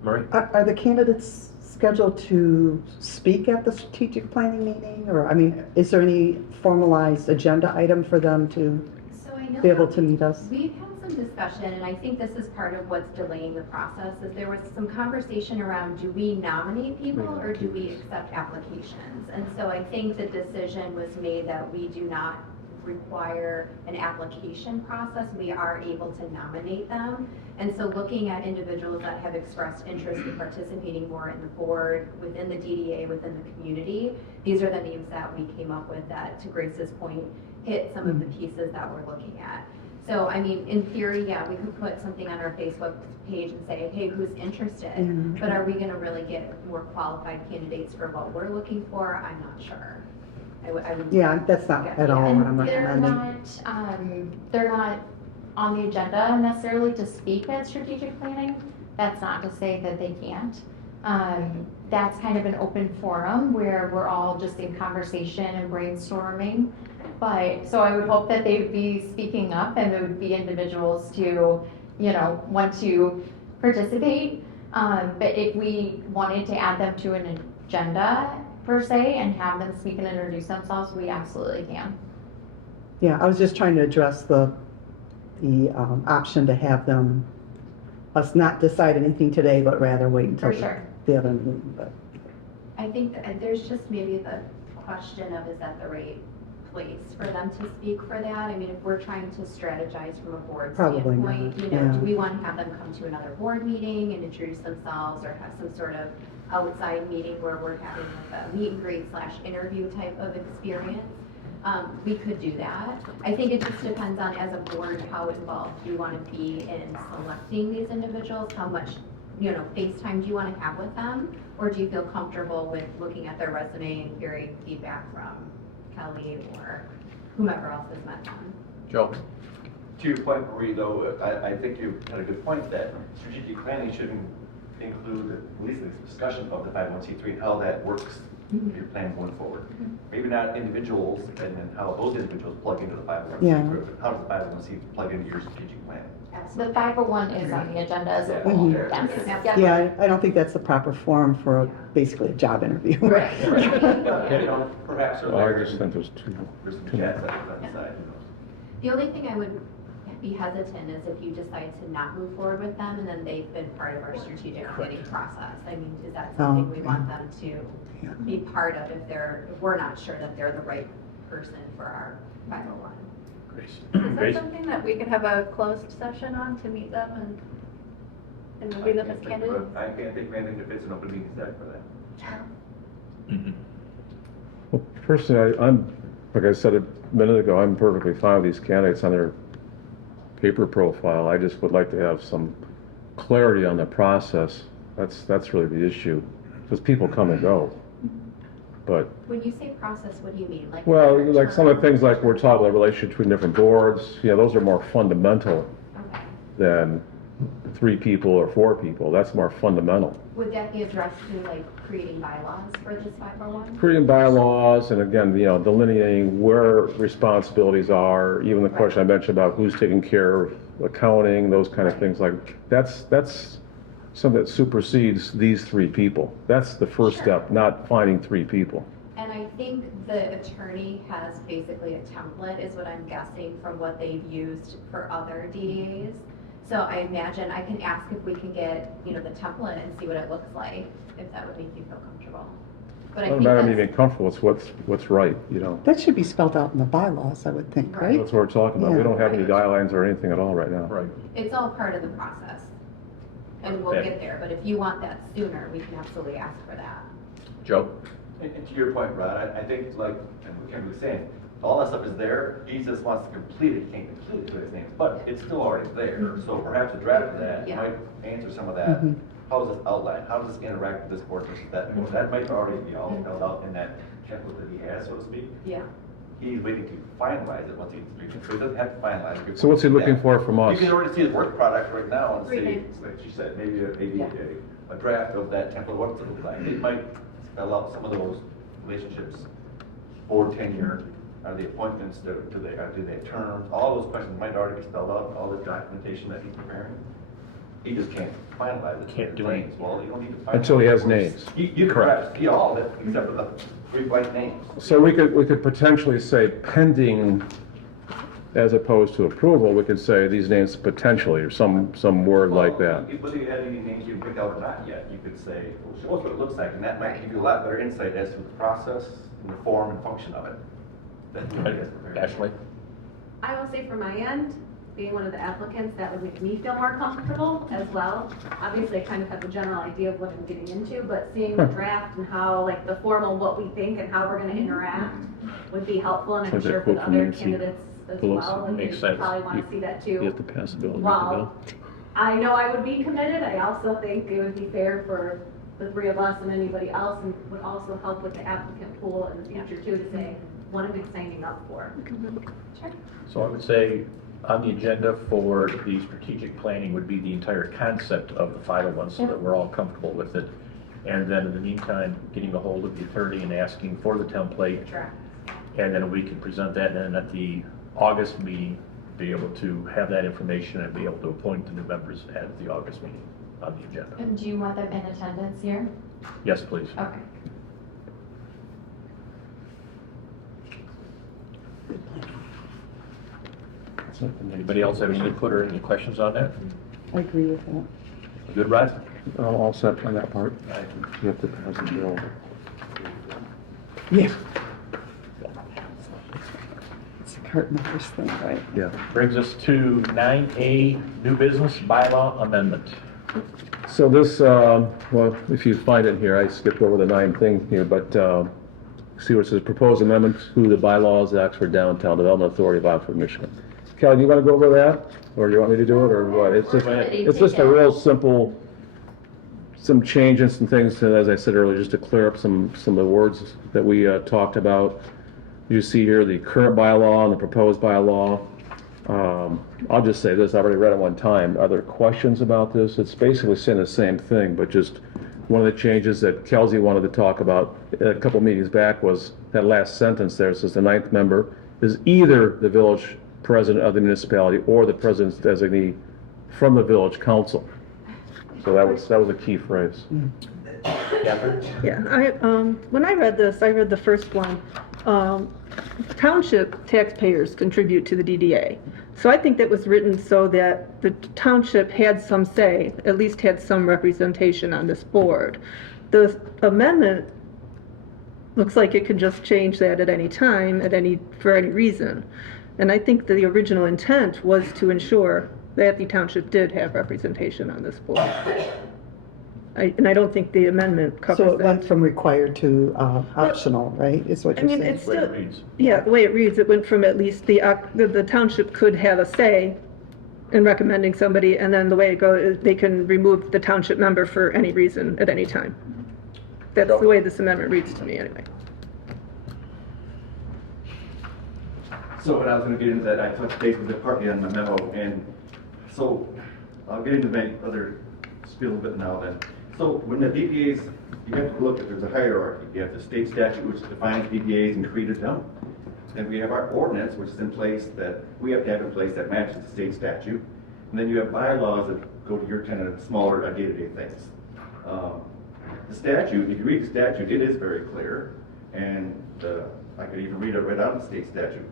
Murray? Are the candidates scheduled to speak at the strategic planning meeting? Or, I mean, is there any formalized agenda item for them to So I know be able to meet us? we've had some discussion, and I think this is part of what's delaying the process, is there was some conversation around, do we nominate people or do we accept applications? And so I think the decision was made that we do not require an application process. We are able to nominate them. And so looking at individuals that have expressed interest in participating more in the board, within the DDA, within the community, these are the names that we came up with that, to Grace's point, hit some of the pieces that we're looking at. So, I mean, in theory, yeah, we could put something on our Facebook page and say, hey, who's interested? But are we gonna really get more qualified candidates for what we're looking for? I'm not sure. I would. Yeah, that's not at all what I'm And recommending. they're not on the agenda necessarily to speak at strategic planning. That's not to say that they can't. That's kind of an open forum where we're all just in conversation and brainstorming. But, so I would hope that they would be speaking up and there would be individuals to, want to participate. But if we wanted to add them to an agenda per se and have them speak and introduce themselves, we absolutely can. Yeah, I was just trying to address the option to have them, us not decide anything today, but rather wait until For sure. the other meeting. But I think that there's just maybe the question of, is that the right place for them to speak for that? I mean, if we're trying to strategize from a board Probably standpoint, not, do yeah. we want to have them come to another board meeting and introduce themselves, or have some sort of outside meeting where we're having like a meet and greet / interview type of experience? We could do that. I think it just depends on, as a board, how involved you want to be in selecting these individuals, how much, face time do you want to have with them? Or do you feel comfortable with looking at their resume and hearing feedback from Kelly or whomever else has met them? Joe? To your point, Marie, though, I think you had a good point that strategic planning shouldn't include at least a discussion of the 501c3 and how that works in your plan going forward. Maybe not individuals and then how those individuals plug into the 501c3, Yeah. but how does the 501c plug into your strategic plan? The 501 is on the agenda as a whole. Mhm. Yes. Yep. yeah, I don't think that's the proper forum for basically a job interview. Right. Perhaps Well, I just think there's there's some too chats that on the side. The only thing I would be hesitant is if you decide to not move forward with them and then they've been part of our strategic planning process. I mean, is that something we want them to be part of if we're not sure that they're the right person for our 501? Grace? Is that Grace? something that we could have a closed session on to meet them and review them as candidates? I can't think of anything that fits an open meeting set for that. Well, personally, I'm, like I said a minute ago, I'm perfectly fine with these candidates on their paper profile. I just would like to have some clarity on the process. That's really the issue, because people come and go. But, When you say process, what do you mean? well, like some of the things like we're talking about relationship between different boards, those are more fundamental Okay. than 3 people or 4 people. That's more fundamental. Would that be addressed through creating bylaws for this 501? Creating bylaws and again, delineating where responsibilities are, even the question I mentioned about who's taking care of accounting, those kind of things, like that's something that supersedes these 3 people. That's the first Sure. step, not finding 3 people. And I think the attorney has basically a template, is what I'm guessing, from what they've used for other DDAs. So I imagine I can ask if we can get, the template and see what it looks like, if that would make you feel comfortable. But I Doesn't think matter me that's, being comfortable, it's what's right, you know? That should be spelled out in the bylaws, I would think, right? That's what we're talking about. We Yeah. don't have any guidelines or anything at all right now. Right. it's all part of the process. And we'll Okay. get there, but if you want that sooner, we can absolutely ask for that. Joe? And to your point, Rod, I think like, and what Kevin was saying, all that stuff is there, he just wants to complete it, he can't complete it to his name, but it's still already there, so perhaps a draft of that Yeah. might answer some of that. Mhm. How is this outlined, how does this interact with this board versus that board? That might already be all spelled out in that template that he has, so to speak. Yeah. He's waiting to finalize it once he's, so he doesn't have to finalize it. So what's he looking for from us? You can already see his work product right now and see, Reading. like she said, maybe Yeah. a draft of that template, what does it look like? It might spell out some of those relationships, board tenure, are the appointments, do they have terms? All those questions might already be spelled out, all the documentation that he's preparing. He just can't finalize it. Can't do names. Well, you don't need to finalize. Until he has it. names. You can perhaps see all of it, except for the 3 blank names. So we could potentially say pending, as opposed to approval, we could say these names potentially, or some word like that. Whether you had any names you picked out or not yet, you could say, well, show us what it looks like, and that might give you a lot better insight as to the process and the form and function of it. than you guys prepared. Ashley? I will say from my end, being one of the applicants, that would make me feel more comfortable as well. Obviously, I kind of have a general idea of what I'm getting into, but seeing the draft and how, like, the formal, what we think and how we're gonna interact would be helpful, and I'm Like that sure for quote the from other Nancy candidates as Pelosi. well. Like, Makes they sense. probably wanna see that too. to pass the bill. While I know I would be committed, I also think it would be fair for the 3 of us and anybody else, and would also help with the applicant pool in the future too, to say, what am I signing up for? So I would say on the agenda for the strategic planning would be the entire concept of the 501 so that we're all comfortable with it. And then in the meantime, getting a hold of the attorney and asking for the template. Sure. And then we can present that, and then at the August meeting, be able to have that information and be able to appoint the new members at the August meeting on the agenda. And do you want them in attendance here? Yes, please. Okay. Anybody else have any input or any questions on that? I agree with that. Good, Rod? All set on that part. Right. You have to pass the bill. Yeah. It's a cart numbers thing, right? Yeah. Brings us to 9A, new business bylaw amendment. So this, well, if you find it here, I skipped over the 9 thing here, but see where it says proposed amendment to the bylaws, Oxford Downtown Development Authority of Oxford, Michigan. Kelly, do you want to go over that? Or do you want me to do it, or what? It's just a real simple, some changes and things, as I said earlier, just to clear up some of the words that we talked about. You see here the current bylaw and the proposed bylaw. I'll just say this, I already read it one time. Are there questions about this? It's basically saying the same thing, but just one of the changes that Kelsey wanted to talk about a couple meetings back was that last sentence there. It says the 9th member is either the village president of the municipality or the president's designee from the village council. So that was a key phrase. Catherine? Yeah, when I read this, I read the first one. Township taxpayers contribute to the DDA. So I think that was written so that the township had some say, at least had some representation on this board. The amendment looks like it could just change that at any time, for any reason. And I think the original intent was to ensure that the township did have representation on this board. And I don't think the amendment covers So it that. went from required to optional, right, is what I you're mean, saying? it's Way it still, reads. yeah, the way it reads, it went from at least the township could have a say in recommending somebody, and then the way it goes, they can remove the township member for any reason at any time. That's the way this amendment reads to me, anyway. So when I was gonna get into that, I touched base with it partly on my memo, and so I'll get into my other spiel a bit now then. So when the DPAs, you have to look at, there's a hierarchy. You have the state statute which defines DPAs and created them. Then we have our ordinance, which is in place that we have to have in place that matches the state statute. And then you have bylaws that go to your kind of smaller day-to-day things. The statute, if you read the statute, it is very clear, and I could even read it right out of the state statute.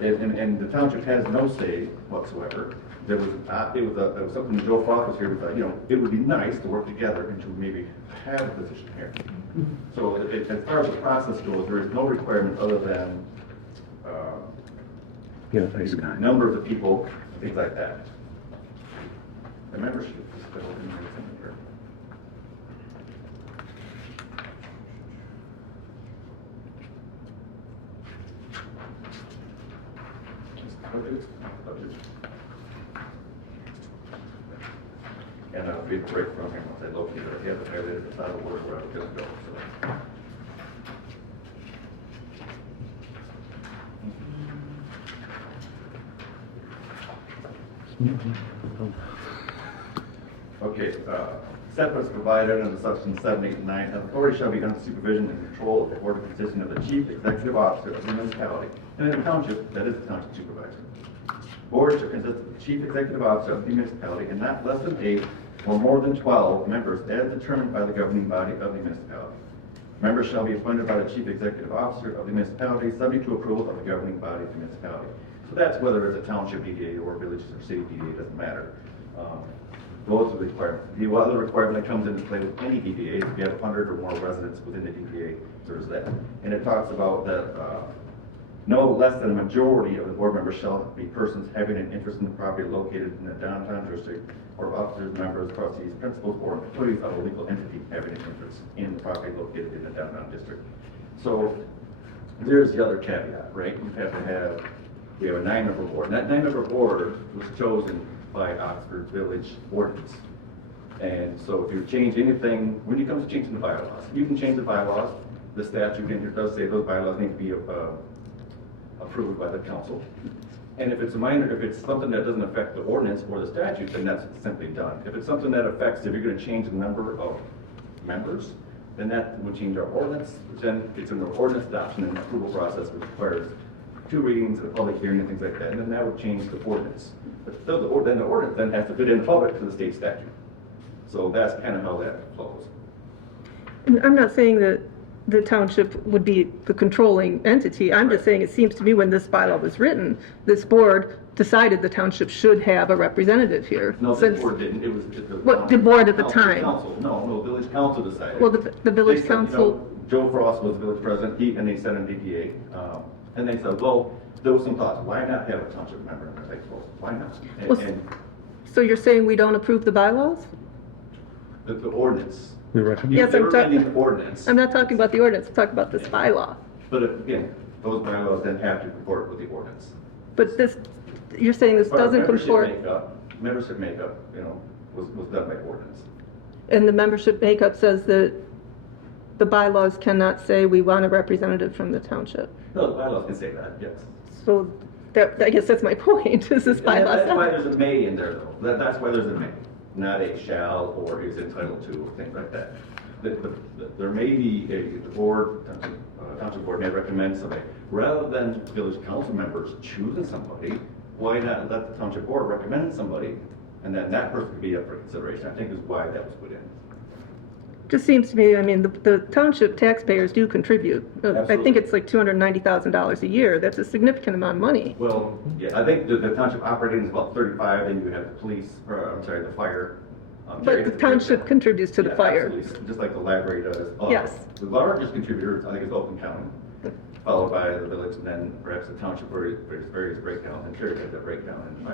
And the township has no say whatsoever. there was, it was something Joe Fox was here, but, you know, it would be nice to work together and to maybe have a position here. So as far as the process goes, there is no requirement other than, Yeah, thanks, Scott. number of the people, things like that. The membership is still in there. And I'll be break from him once I locate it. He hasn't had it, it's out of order where I was gonna go, so. Okay, setbacks provided under section 7, 8, and 9, an authority shall be under supervision and control of the board consisting of the chief executive officer of the municipality and in the township, that is the township supervisor. Board shall consist of the chief executive officer of the municipality and not less than 8 or more than 12 members as determined by the governing body of the municipality. Members shall be appointed by the chief executive officer of the municipality, subject to approval of the governing body of the municipality. So that's whether it's a township DDA or village or city DDA, doesn't matter. Those are the requirements. The other requirement that comes into play with any DDA is if you have 100 or more residents within the DDA, there's that. And it talks about that no less than a majority of the board members shall be persons having an interest in the property located in the downtown district, or officers, members, trustees, principals, or employees of a legal entity having an interest in the property located in the downtown district. So there's the other caveat, right? You have to have, we have a 9-member board. And that 9-member board was chosen by Oxford Village ordinance. And so if you change anything, when it comes to changing the bylaws, you can change the bylaws. The statute in here does say those bylaws need to be approved by the council. And if it's a minor, if it's something that doesn't affect the ordinance or the statute, then that's simply done. If it's something that affects, if you're gonna change the number of members, then that would change our ordinance, which then it's in the ordinance adoption and approval process, which requires 2 readings, a public hearing, and things like that, and then that would change the ordinance. But still, then the ordinance then has to fit in the public to the state statute. So that's kind of how that flows. And I'm not saying that the township would be the controlling entity. I'm just saying it seems to me when this bylaw was written, this board decided the township should have a representative here. No, Since- the board didn't, it was just the. What, the board at the council- time? Council, no, village council decided. Well, the village They said, you know, council, Joe Frost was the village president, and they sent him DPA, and they said, well, there was some thoughts, why not have a township member? And they're like, well, why not? Well, And so you're saying we don't approve the bylaws? the ordinance. We recommend. Yes, I'm They're talking- amending the ordinance. I'm not talking about the ordinance, I'm talking about this bylaw. But again, those bylaws then have to comport with the ordinance. But this, you're saying this As far as doesn't comport, Membership makeup, you know, was done by ordinance. and the membership makeup says that the bylaws cannot say we want a representative from the township. No, the bylaws can say that, yes. So that, I guess that's my point, is this And bylaw. that's why there's a may in there, though. That's why there's a may, not a shall or is entitled to, or things like that. There may be the board, township board may recommend somebody. Rather than village council members choosing somebody, why not let the township board recommend somebody? And then that person could be up for consideration, I think is why that was put in. Just seems to me, I mean, the township taxpayers do contribute. I think Absolutely. it's like $290,000 a year. That's a significant amount of money. Well, yeah, I think the township operating is about 35, and you have the police, or, I'm sorry, the fire. But the township contributes to the Yeah, fire. absolutely, just like the library does. Yes. The largest contributor, I think, is Oakland County, followed by the village, and then perhaps the township where there's various breakdowns, and Terry has that breakdown in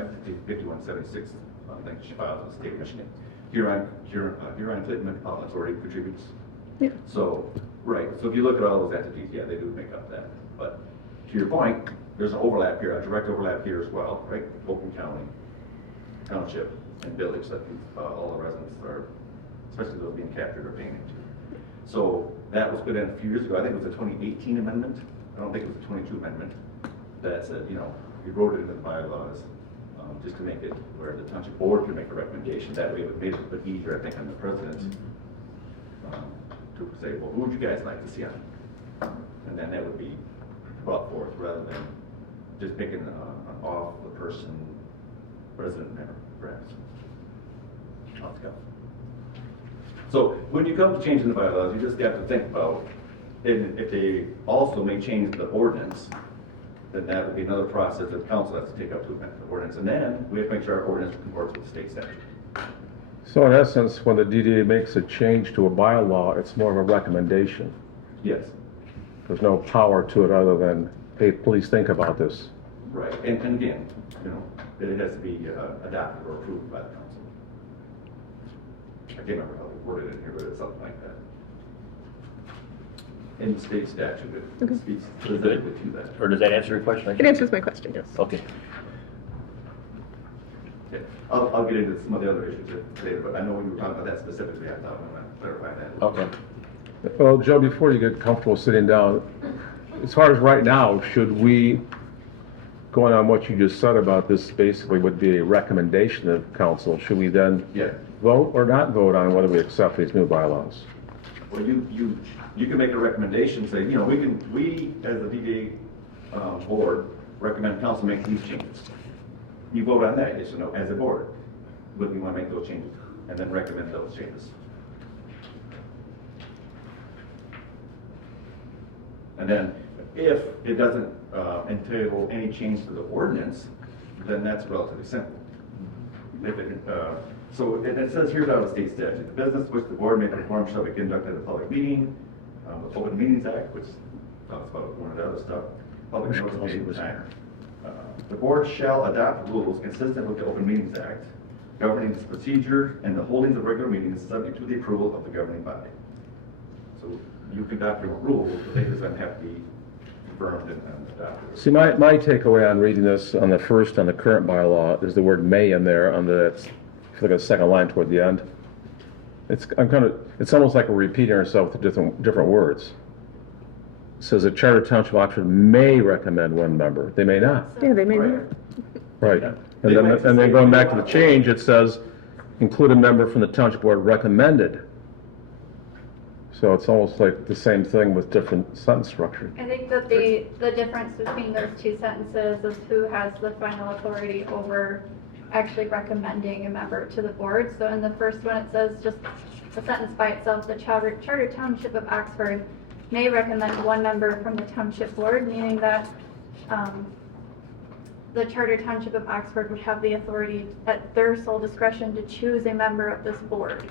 5176, I think she files with the state of Michigan. Huron Clinton Metropolitan Authority contributes. Yeah. So, right, so if you look at all those entities, yeah, they do make up that. But to your point, there's an overlap here, a direct overlap here as well, right? Oakland County, township, and village, that all the residents are, especially those being captured, are paying into. So that was put in a few years ago. I think it was a 2018 amendment. I don't think it was a 22 amendment. That said, you know, we wrote it into the bylaws just to make it where the township board could make a recommendation. That way it made it a bit easier, I think, on the president to say, well, who would you guys like to see on it? And then that would be brought forth rather than just picking an off-the-person resident member, perhaps. Let's go. So when you come to changing the bylaws, you just have to think about, if they also may change the ordinance, then that would be another process that the council has to take up to amend the ordinance. And then we have to make sure our ordinance conforms with the state statute. So in essence, when the DDA makes a change to a bylaw, it's more of a recommendation. Yes. There's no power to it other than, hey, please think about this. Right, and again, you know, it has to be adopted or approved by the council. I can't remember how we worded it here, but it's something like that. In the state statute, it speaks specifically to that. Or does that answer your question? It answers my question, yes. Okay. Yeah. I'll get into some of the other issues later, but I know we were talking about that specifically, I thought I want to clarify that. Okay. Well, Joe, before you get comfortable sitting down, as far as right now, should we, going on what you just said about this basically would be a recommendation of council, should we then Yeah. vote or not vote on whether we accept these new bylaws? Well, you can make a recommendation, say, you know, we as the DDA board recommend council make these changes. You vote on that, yes or no, as a board, whether you want to make those changes, and then recommend those changes. And then, if it doesn't entail any change to the ordinance, then that's relatively simple. If it, so it says here out of the state statute, the business which the board may perform shall be conducted at a public meeting, with Open Meetings Act, which talks about one of the other stuff, public notice of meeting time. The board shall adopt rules consistent with the Open Meetings Act, governing its procedure and the holdings of regular meetings subject to the approval of the governing body. So you can adopt your rules, but they just then have to be confirmed and adopted. See, my takeaway on reading this on the current bylaw is the word may in there on the, if you look at the second line toward the end. It's almost like we're repeating ourselves with different words. It says the Charter Township of Oxford may recommend one member. They may not. Yeah, they may Right. not. Right. And then going back to the change, it says include a member from the township board recommended. So it's almost like the same thing with different sentence structure. I think that the difference between those two sentences is who has the final authority over actually recommending a member to the board. So in the first one, it says just the sentence by itself, the Charter Township of Oxford may recommend one member from the township board, meaning that the Charter Township of Oxford would have the authority at their sole discretion to choose a member of this board.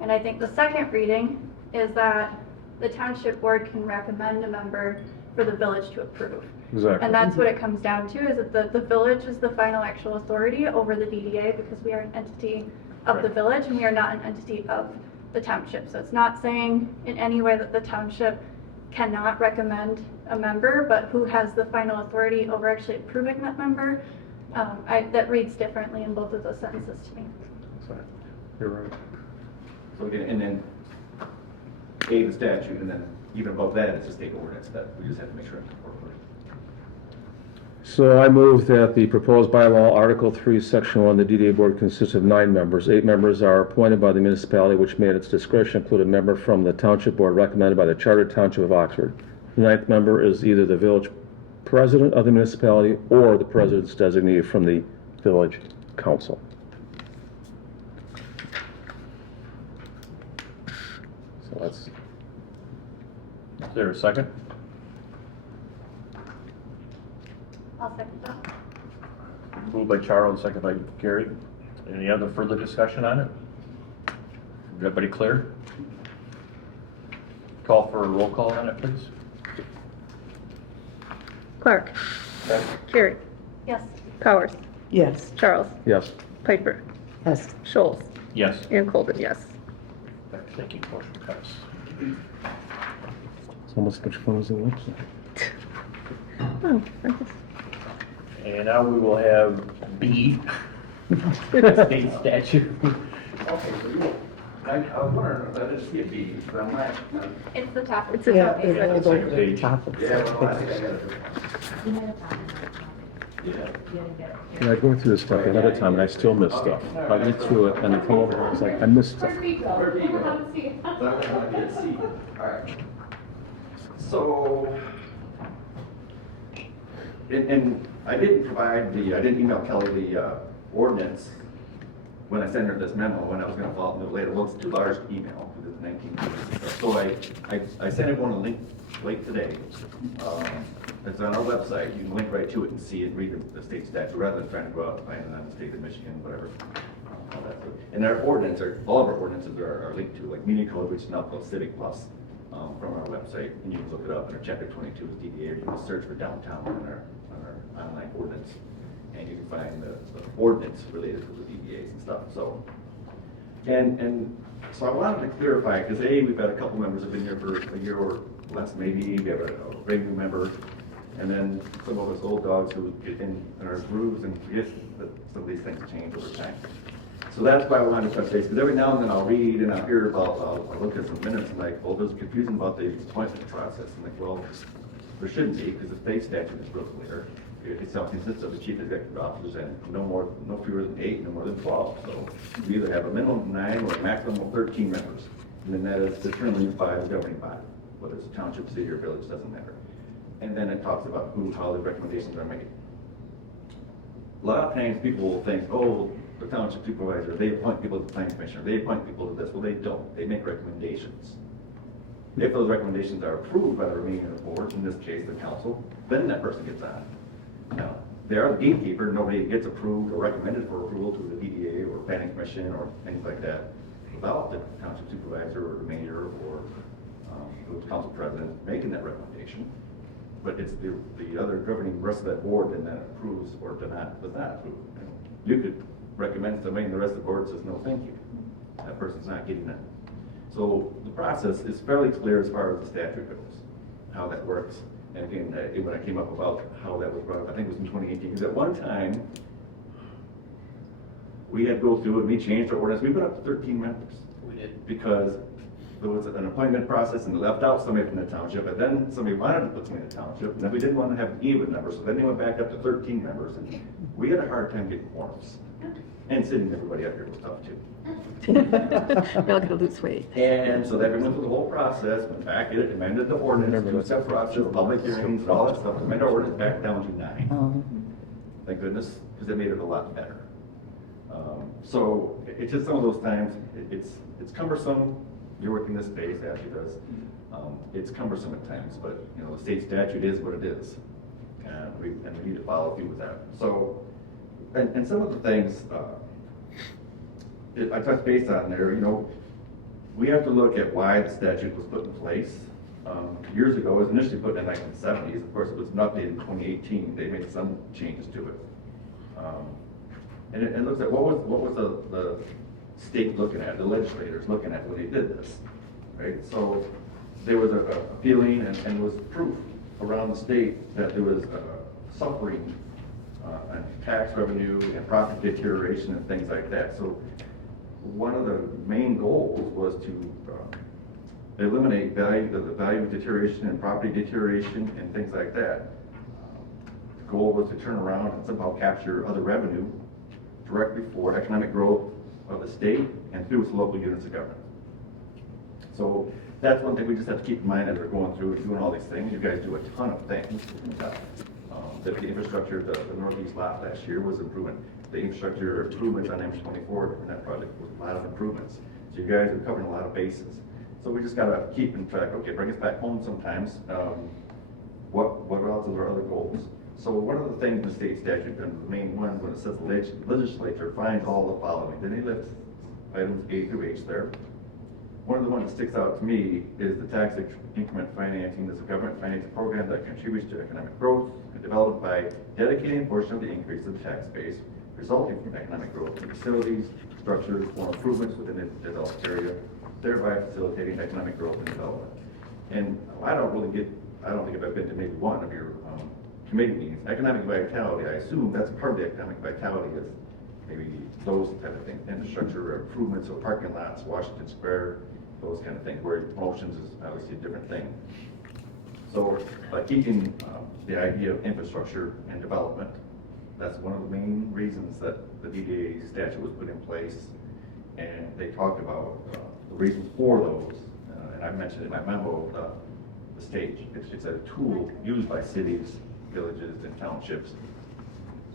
And I think the second reading is that the township board can recommend a member for the village to approve. Exactly. And that's what it comes down to, is that the village is the final actual authority over the DDA because we are an entity of the village and we are not an entity of the township. So it's not saying in any way that the township cannot recommend a member, but who has the final authority over actually approving that member, that reads differently in both of those sentences to me. You're right. So again, and then A, the statute, and then even above that, it's a state ordinance that we just have to make sure it's incorporated. So I move that the proposed bylaw, Article 3, Section 1, the DDA board consists of 9 members. 8 members are appointed by the municipality, which may at its discretion include a member from the township board recommended by the Charter Township of Oxford. The 9th member is either the village president of the municipality or the president's designee from the village council. So that's, Is there a second? I'll second that. Moved by Charles, second by Gary. Any other further discussion on it? Everybody clear? Call for a roll call on it, please. Clark. Carey. Yes. Powers. Yes. Charles. yes. Piper. Yes. Schultz. Yes. And Colvin, yes. Thank you. Motion passed. It's almost much fun as it looks like. Oh, I guess. And now we will have B, state statute. Okay, so you, I was wondering, I didn't see a B, but I'm not. It's the top. It's a Yeah, top it page. will go to the Page. top of the Yeah, well, I second think I page. got it. Yeah. And I go through this stuff ahead of time and I still miss stuff. I read through it and I come over and it's like, I missed stuff. Alright. So, and I didn't email Kelly the ordinance when I sent her this memo, when I was gonna follow up later. Well, it's too large to email, because it's 19 pages. So I sent everyone a link late today. It's on our website, you can link right to it and see it, read the state statute, rather than trying to go out and find it on the state of Michigan, whatever. All that stuff. And our ordinance, all of our ordinances are linked to, like Muni Code, which is now called Civic Plus, from our website, and you can look it up, and our chapter 22 is DDA, or you can search for downtown on our online ordinance, and you can find the ordinance related to the DDAs and stuff, so. And so I wanted to clarify, because we've had a couple members have been here for a year or less, maybe, we have a brand new member, and then some of us old dogs who get in our grooves and forget that some of these things change over time. So that's why I wanted to touch base, because every now and then I'll read and I'll hear about, I'll look at some minutes and like, well, there's confusion about the appointment process. I'm like, well, there shouldn't be, because the state statute is real clear. It consists of the chief executive officers and no fewer than 8, no more than 12. So we either have a minimum of 9 or a maximum of 13 members. And then that is determined by the governing body, whether it's a township, city, or village, doesn't matter. And then it talks about how the recommendations are made. A lot of times people will think, oh, the township supervisor, they appoint people to the planning commissioner, they appoint people to this. Well, they don't. They make recommendations. If those recommendations are approved by the remaining of the boards, in this case, the council, then that person gets on. Now, they are the gatekeeper. Nobody gets approved or recommended for approval to the DDA or planning commission or things like that without the township supervisor or the mayor or the council president making that recommendation. But it's the other governing rest of that board and that approves or does not approve. You could recommend somebody and the rest of the board says, no, thank you. That person's not getting it. So the process is fairly clear as far as the statute goes, how that works. And again, when I came up about how that was brought up, I think it was in 2018, because at one time, we had to go through and we changed our ordinance. We put up to 13 members. We did. Because there was an appointment process and they left out somebody from the township, and then somebody wanted to put somebody in the township, and then we didn't want to have an even number, so then they went back up to 13 members, and we had a hard time getting quorums. And sitting everybody up here was tough too. We all gotta lose weight. And so then we went through the whole process, went back, it amended the ordinance, two-step process, public hearings, and all that stuff, amended our ordinance back down to 9. Thank goodness, because it made it a lot better. So it's just some of those times, it's cumbersome. You're working this space, Ashley does. It's cumbersome at times, but you know the state statute is what it is, and we need to follow through with that. So, and some of the things I touched base on there. You know, we have to look at why the statute was put in place. Years ago, it was initially put in the 1970s. Of course, it was updated in 2018. They made some changes to it, and it looks at what was the state looking at, the legislators looking at when they did this, right? So there was a feeling and was proof around the state that there was suffering and tax revenue and profit deterioration and things like that. So one of the main goals was to eliminate the value deterioration and property deterioration and things like that. The goal was to turn around and somehow capture other revenue directly for economic growth of the state and through its local units of government. So that's one thing we just have to keep in mind as we're going through and doing all these things. You guys do a ton of things. The infrastructure, the Northeast lot last year was improvement. The infrastructure improvements on M24 in that project was a lot of improvements. So you guys are covering a lot of bases. So we just gotta keep in track, okay, bring us back home sometimes. What else are our other goals? So one of the things in the state statute, and the main one, when it says the legislature finds all the following, then they list items A through H there. One of the ones that sticks out to me is the tax increment financing. This is a government financing program that contributes to economic growth and development by dedicating a portion of the increase of the tax base resulting from economic growth in facilities, structures, or improvements within the developed area, thereby facilitating economic growth and development. And I don't think I've been to maybe one of your committee meetings. Economic vitality, I assume that's part of the economic vitality is maybe those type of things, infrastructure improvements or parking lots, Washington Square, those kind of things, where promotions is obviously a different thing. So by keeping the idea of infrastructure and development, that's one of the main reasons that the DDA statute was put in place. And they talked about the reasons for those, and I mentioned in my memo the stage. It's a tool used by cities, villages, and townships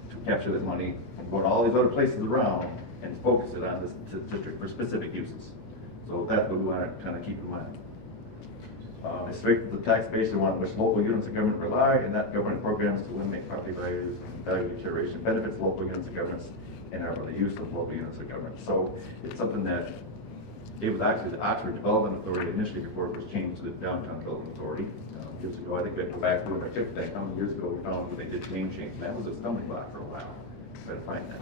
to capture that money and go to all these other places around and focus it on this district for specific uses. So that's what we want to kind of keep in mind. It's straight to the tax base, they want which local units of government rely, and that government programs to eliminate property values and value deterioration benefits local units of governments and are for the use of local units of government. So it's something that it was actually the Oxford Development Authority initially before it was changed to the Downtown Development Authority. Years ago, I think we had to go back to my fifth thing, how many years ago we found when they did name change, and that was a stumbling block for a while. Try to find that.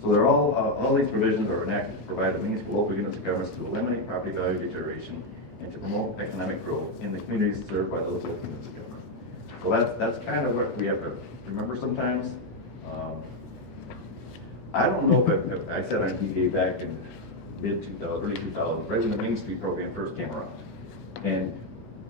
So they're all these provisions are enacted to provide a means for local units of governments to eliminate property value deterioration and to promote economic growth in the communities served by those local units of government. So that's kind of what we have to remember sometimes. I don't know if I said on DDA back in mid-2000, early 2000s, right when the Main Street program first came around. And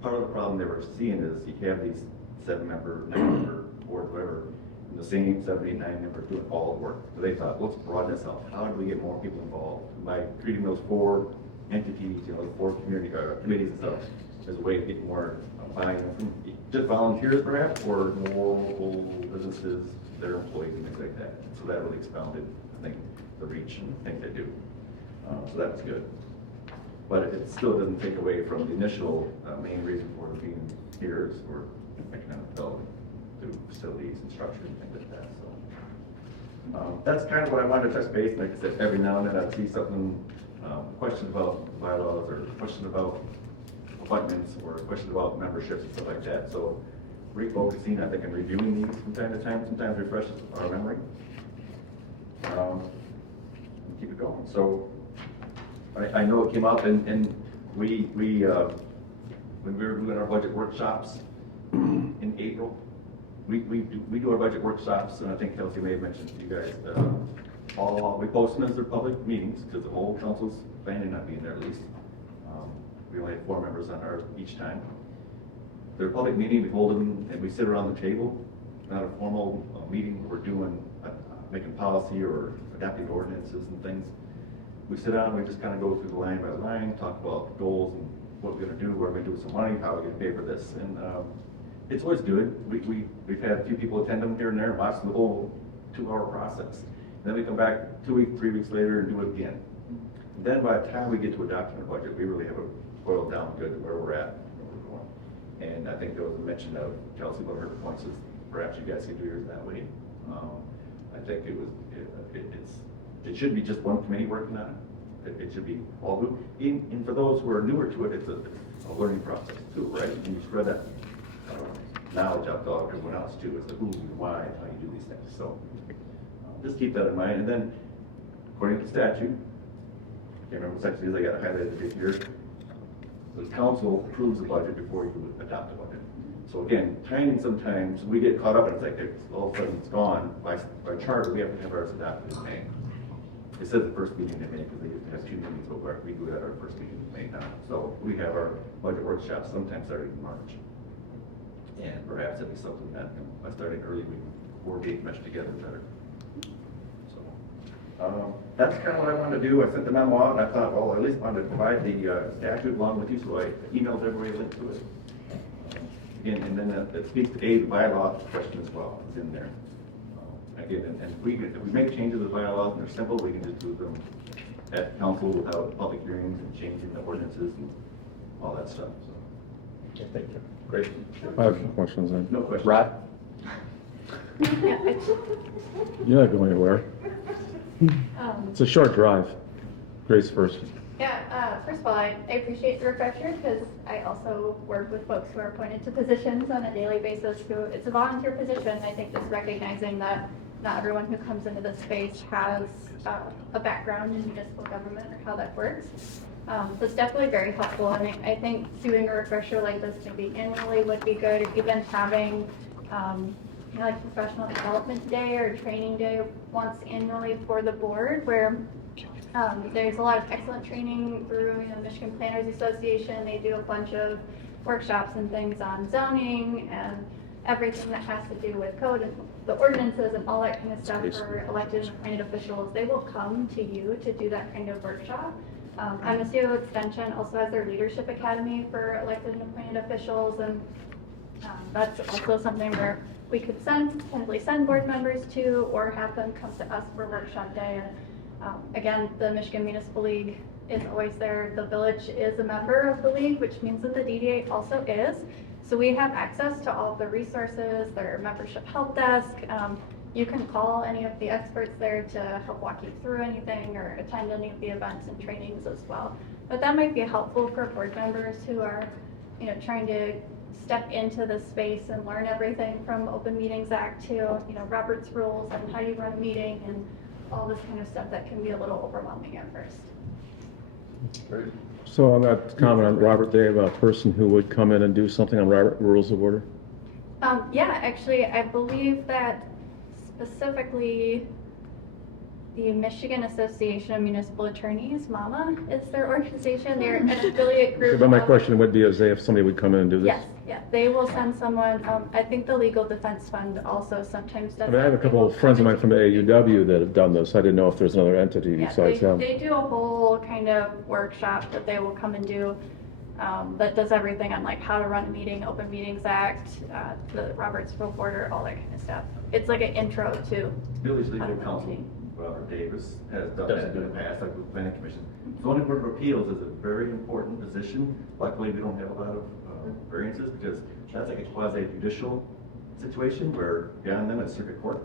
part of the problem they were seeing is you have these 7-member, 9-member board, whatever, and the same 7, 8, 9 members doing all the work. So they thought, let's broaden this out. How do we get more people involved? By treating those 4 entities, you know, the 4 committees and stuff, as a way of getting more buy-in from just volunteers perhaps, or more local businesses, their employees and things like that. So that really expounded, I think, the reach and things they do. So that was good. But it still doesn't take away from the initial main reason for it being here is for economic development through facilities and structure and things like that. So that's kind of what I wanted to touch base. Like I said, every now and then I'd see something, question about bylaws or question about appointments or a question about memberships and stuff like that. So refocusing, I think, and reviewing these from time to time sometimes refreshes our memory. Keep it going. So I know it came up and we when we were doing our budget workshops in April, we do our budget workshops, and I think Kelsey may have mentioned to you guys, we post them as their public meetings because the whole council's planning on being there at least. We only have 4 members on ours each time. They're a public meeting, we hold them and we sit around the table, not a formal meeting where we're doing, making policy or adapting ordinances and things. We sit down and we just kind of go through the line by line, talk about goals and what we're going to do, what we're going to do with some money, how we're going to pay for this. And it's always good. We've had a few people attend them here and there, watch the whole 2-hour process. And then we come back 2 weeks, 3 weeks later and do it again. And then by the time we get to adopting the budget, we really have it boiled down good to where we're at, where we're going. And I think there was a mention of Kelsey, one of her points is perhaps you guys could do yours that way. I think it should be just one committee working on it. It should be all group. And for those who are newer to it, it's a learning process too, right? And you spread that knowledge out to everyone else too, as to who and why and how you do these things. So just keep that in mind. And then, according to statute, can't remember what section it is, I got it highlighted here. The council approves the budget before you adopt the budget. So again, timing sometimes, we get caught up and it's like, all of a sudden it's gone. By charter, we have to have ours adopted in May. It says the first meeting in May because they used to have 2 meetings, but we do that our first meeting in May now. So we have our budget workshops sometimes starting in March. And perhaps it'll be something that by starting early, we can coordinate, mesh together better. So that's kind of what I wanted to do. I sent the memo out and I thought, well, I at least wanted to provide the statute along with you, so I emailed everybody a link to it. Again, and then it speaks to the bylaw question as well. It's in there. Again, and if we make changes to the bylaws and they're simple, we can just do them at council without public hearings and changing the ordinances and all that stuff. So, thank you. Great. I have no questions then. No questions. Rod? You're not going anywhere. It's a short drive. Grace first. First of all, I appreciate the refresher because I also work with folks who are appointed to positions on a daily basis who, it's a volunteer position. I think just recognizing that not everyone who comes into this space has a background in municipal government or how that works. So it's definitely very helpful. And I think doing a refresher like this maybe annually would be good, or even having like professional development day or training day once annually for the board, where there's a lot of excellent training through the Michigan Planners Association. They do a bunch of workshops and things on zoning and everything that has to do with code and the ordinances and all that kind of stuff for elected and appointed officials. They will come to you to do that kind of workshop. MSU Extension also has their Leadership Academy for elected and appointed officials, and that's also something where we could potentially send board members to, or have them come to us for workshop day. And again, the Michigan Municipal League is always there. The village is a member of the league, which means that the DDA also is. So we have access to all of the resources, their membership help desk. You can call any of the experts there to help walk you through anything or attend any of the events and trainings as well. But that might be helpful for board members who are, trying to step into the space and learn everything from Open Meetings Act to, Robert's rules and how you run a meeting and all this kind of stuff that can be a little overwhelming at first. Great. So on that comment on Robert, they have a person who would come in and do something on Robert Rules of Order? Yeah, actually, I believe that specifically the Michigan Association of Municipal Attorneys, MAMA, is their organization. They're an affiliate group. But my of- question would be, is they if somebody would come in and do this? Yes, yeah, they will send someone, I think the Legal Defense Fund also sometimes does. I mean, I have a that. couple They of will friends of come mine from the AUW that have done this. I didn't know if there's another entity Yeah, besides them. they do a whole kind of workshop that they will come and do, that does everything on like how to run a meeting, Open Meetings Act, the Robert's Rule of Order, all that kind of stuff. It's like an intro to. Village how to Legal run a Counsel, meeting. Robert Davis, has done Does that it in the past, like with the Planning Commission. Zoning Board of Appeals is a very important position. Luckily, we don't have a lot of variances because that's like a quasi judicial situation where beyond them is circuit court.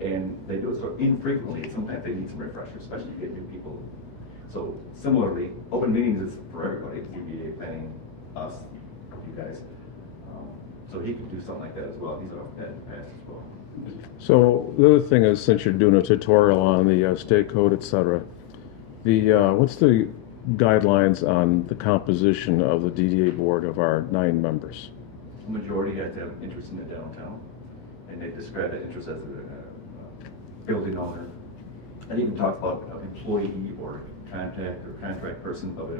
And they do it so infrequently, sometimes they need some refreshers, especially to get new people. So similarly, open meetings is for everybody, ZBA, planning, us, you guys. So he could do something like that as well. He's done that in the past as well. So the other thing is, since you're doing a tutorial on the state code, et cetera, what's the guidelines on the composition of the DDA board of our 9 members? The majority has to have interest in the downtown, and they describe that interest as a building owner. And even talks about an employee or contract person of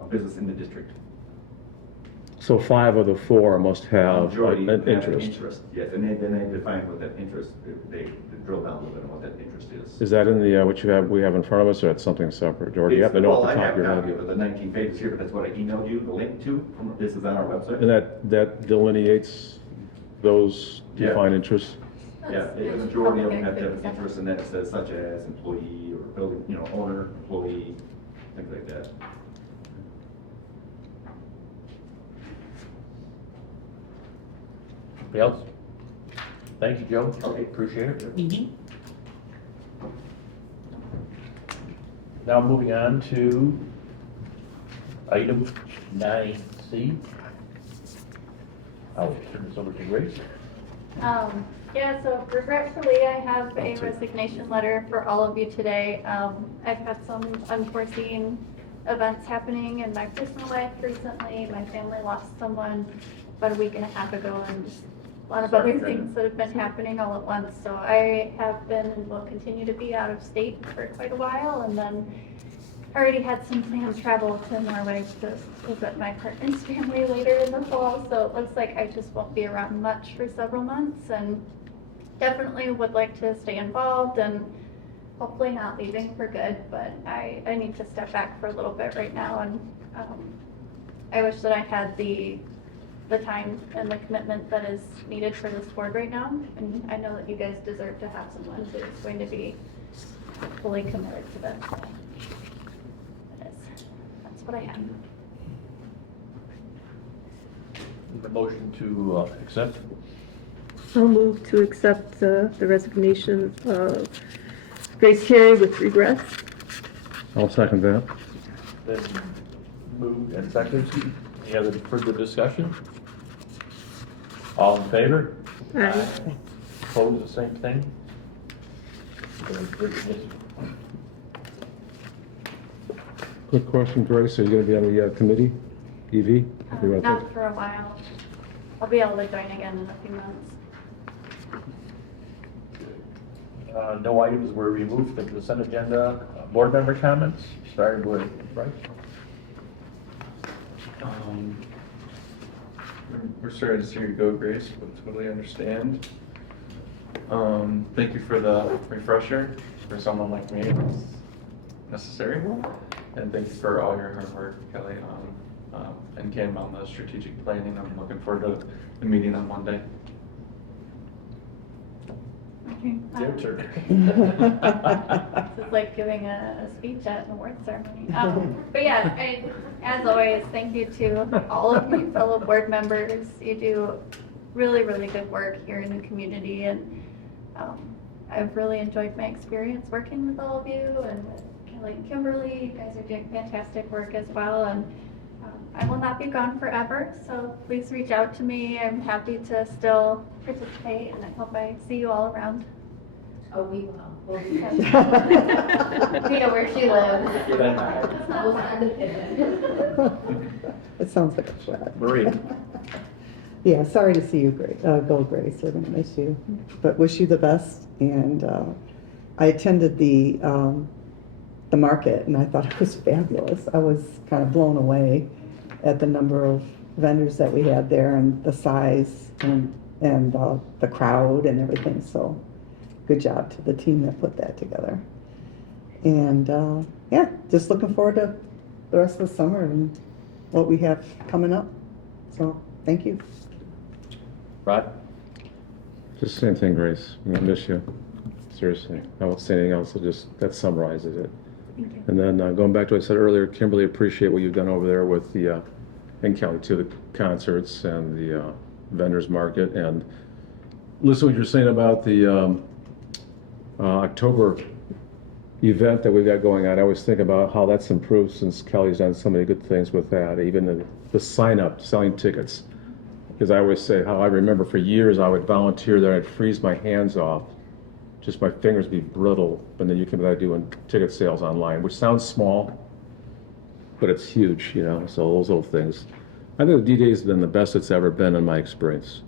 a business in the district. So 5 of the 4 must have Majority an have interest. Yes, and then they define what that interest, they drill down a little bit on what that interest is. Is that in the, what we have in front of us, or that's something separate? Or do you have to know Well, off the I top of your have a copy head? of the 19 pages here, but that's what I emailed you, the link to. This is on our website. And that delineates those Yeah. defined interests? Yeah, the majority of them have to have an interest in that, it says such as employee or building, owner, employee, things like that. Anybody else? Thank you, Joe. Okay, appreciate it. Now moving on to item 9C. I'll turn this over to Grace. Yeah, so regretfully, I have a resignation letter for all of you today. I've had some unforeseen events happening in my personal life recently. My family lost someone about a week and a half ago, and just a lot of other things that have been happening all at once. So I have been and will continue to be out of state for quite a while, and then already had some planned travel to Norway to visit my partner's family later in the fall. So it looks like I just won't be around much for several months, and definitely would like to stay involved and hopefully not leaving for good, but I need to step back for a little bit right now, and I wish that I had the time and the commitment that is needed for this board right now, and I know that you guys deserve to have someone who is going to be fully committed to this. So that's what I have. The motion to accept. I'll move to accept the resignation of Grace Carey with regrets. I'll second that. Then moved and seconded. Any other further discussion? All in favor? Aye. Opposed, the same thing? Quick question, Grace, are you going to be on the committee, EV? You wanna take- Not for a while. I'll be able to join again in a few months. No items were removed from the consent agenda. Board member comments, starting with Bryce. We're sorry to see you go, Grace, but totally understand. Thank you for the refresher. For someone like me, it's necessary. And thank you for all your hard work, Kelly, and Kim on the strategic planning. I'm looking forward to the meeting on Monday. Your turn. This is like giving a speech at an awards ceremony. But yeah, as always, thank you to all of my fellow board members. You do really, really good work here in the community, and I've really enjoyed my experience working with all of you, and with Kelly and Kimberly. You guys are doing fantastic work as well, and I will not be gone forever, so please reach out to me. I'm happy to still participate, and I hope I see you all around. Oh, we will. We'll be happy. We know where she lives. We'll send a pigeon. It sounds like a threat. Marie. Yeah, sorry to see you go, Grace. We're gonna miss you, but wish you the best. And I attended the market, and I thought it was fabulous. I was kind of blown away at the number of vendors that we had there, and the size, and the crowd and everything. So, good job to the team that put that together. And yeah, just looking forward to the rest of the summer and what we have coming up. So, thank you. Rod? Just same thing, Grace. I miss you. Seriously. I won't say anything else. That summarizes it. And then going back to what I said earlier, Kimberly, appreciate what you've done over there with the, and Kelly too, the concerts and the vendors market. And listen what you're saying about the October event that we've got going on. I always think about how that's improved since Kelly's done so many good things with that. Even the sign up, selling tickets. Because I always say how I remember for years I would volunteer there, I'd freeze my hands off. Just my fingers be brittle, and then you can be doing ticket sales online, which sounds small, but it's huge, you know, so those little things. I think the D-Day's been the best it's ever been in my experience.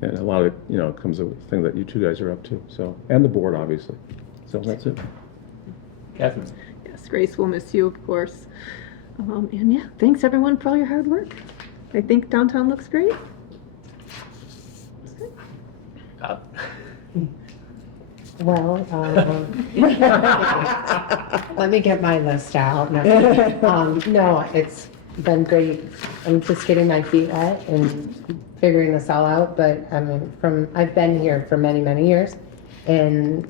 And a lot of it, you know, comes with the thing that you two guys are up to, so, and the board, obviously. So that's it. Catherine? Yes, Grace will miss you, of course. And yeah, thanks everyone for all your hard work. I think downtown looks great. Well, let me get my list out. No, it's been great. I'm just getting my feet wet and figuring this all out, but I mean, I've been here for many, many years, and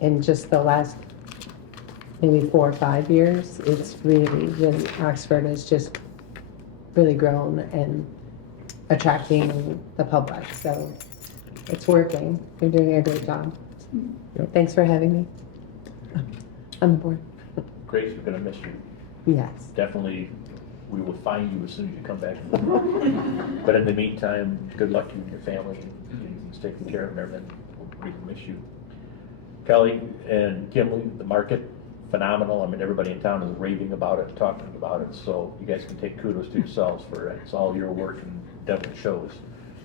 in just the last maybe 4 or 5 years, it's really Oxford has just really grown and attracting the public. So it's working. You're doing a great job. Yep. Thanks for having me on the board. Grace, we're gonna miss you. Yes. Definitely, we will find you as soon as you come back. But in the meantime, good luck to you and your family, and taking care of everything. We will miss you. Kelly and Kimberly, the market, phenomenal. I mean, everybody in town is raving about it, talking about it, so you guys can take kudos to yourselves for it. It's all your work and definitely shows.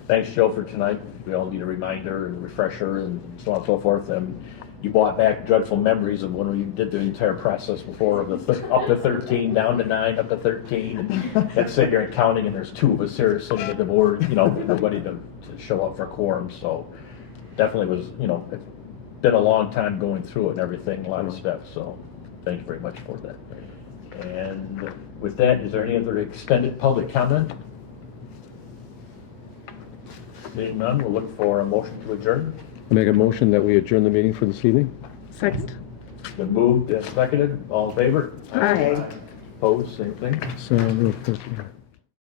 Thanks, Joe, for tonight. We all need a reminder and a refresher and so on and so forth. And you brought back dreadful memories of when we did the entire process before of the up to 13, down to 9, up to 13. And let's sit here and counting, and there's 2 of us here sitting at the board, you know, nobody to show up for quorum. So definitely was, you know, it's been a long time going through it and everything, a lot of steps. So thank you very much for that. And with that, is there any other extended public comment? Being none, we'll look for a motion to adjourn. I make a motion that we adjourn the meeting for this evening. Second. Been moved and seconded. All in favor? Aye. Opposed, same thing. So real quick here.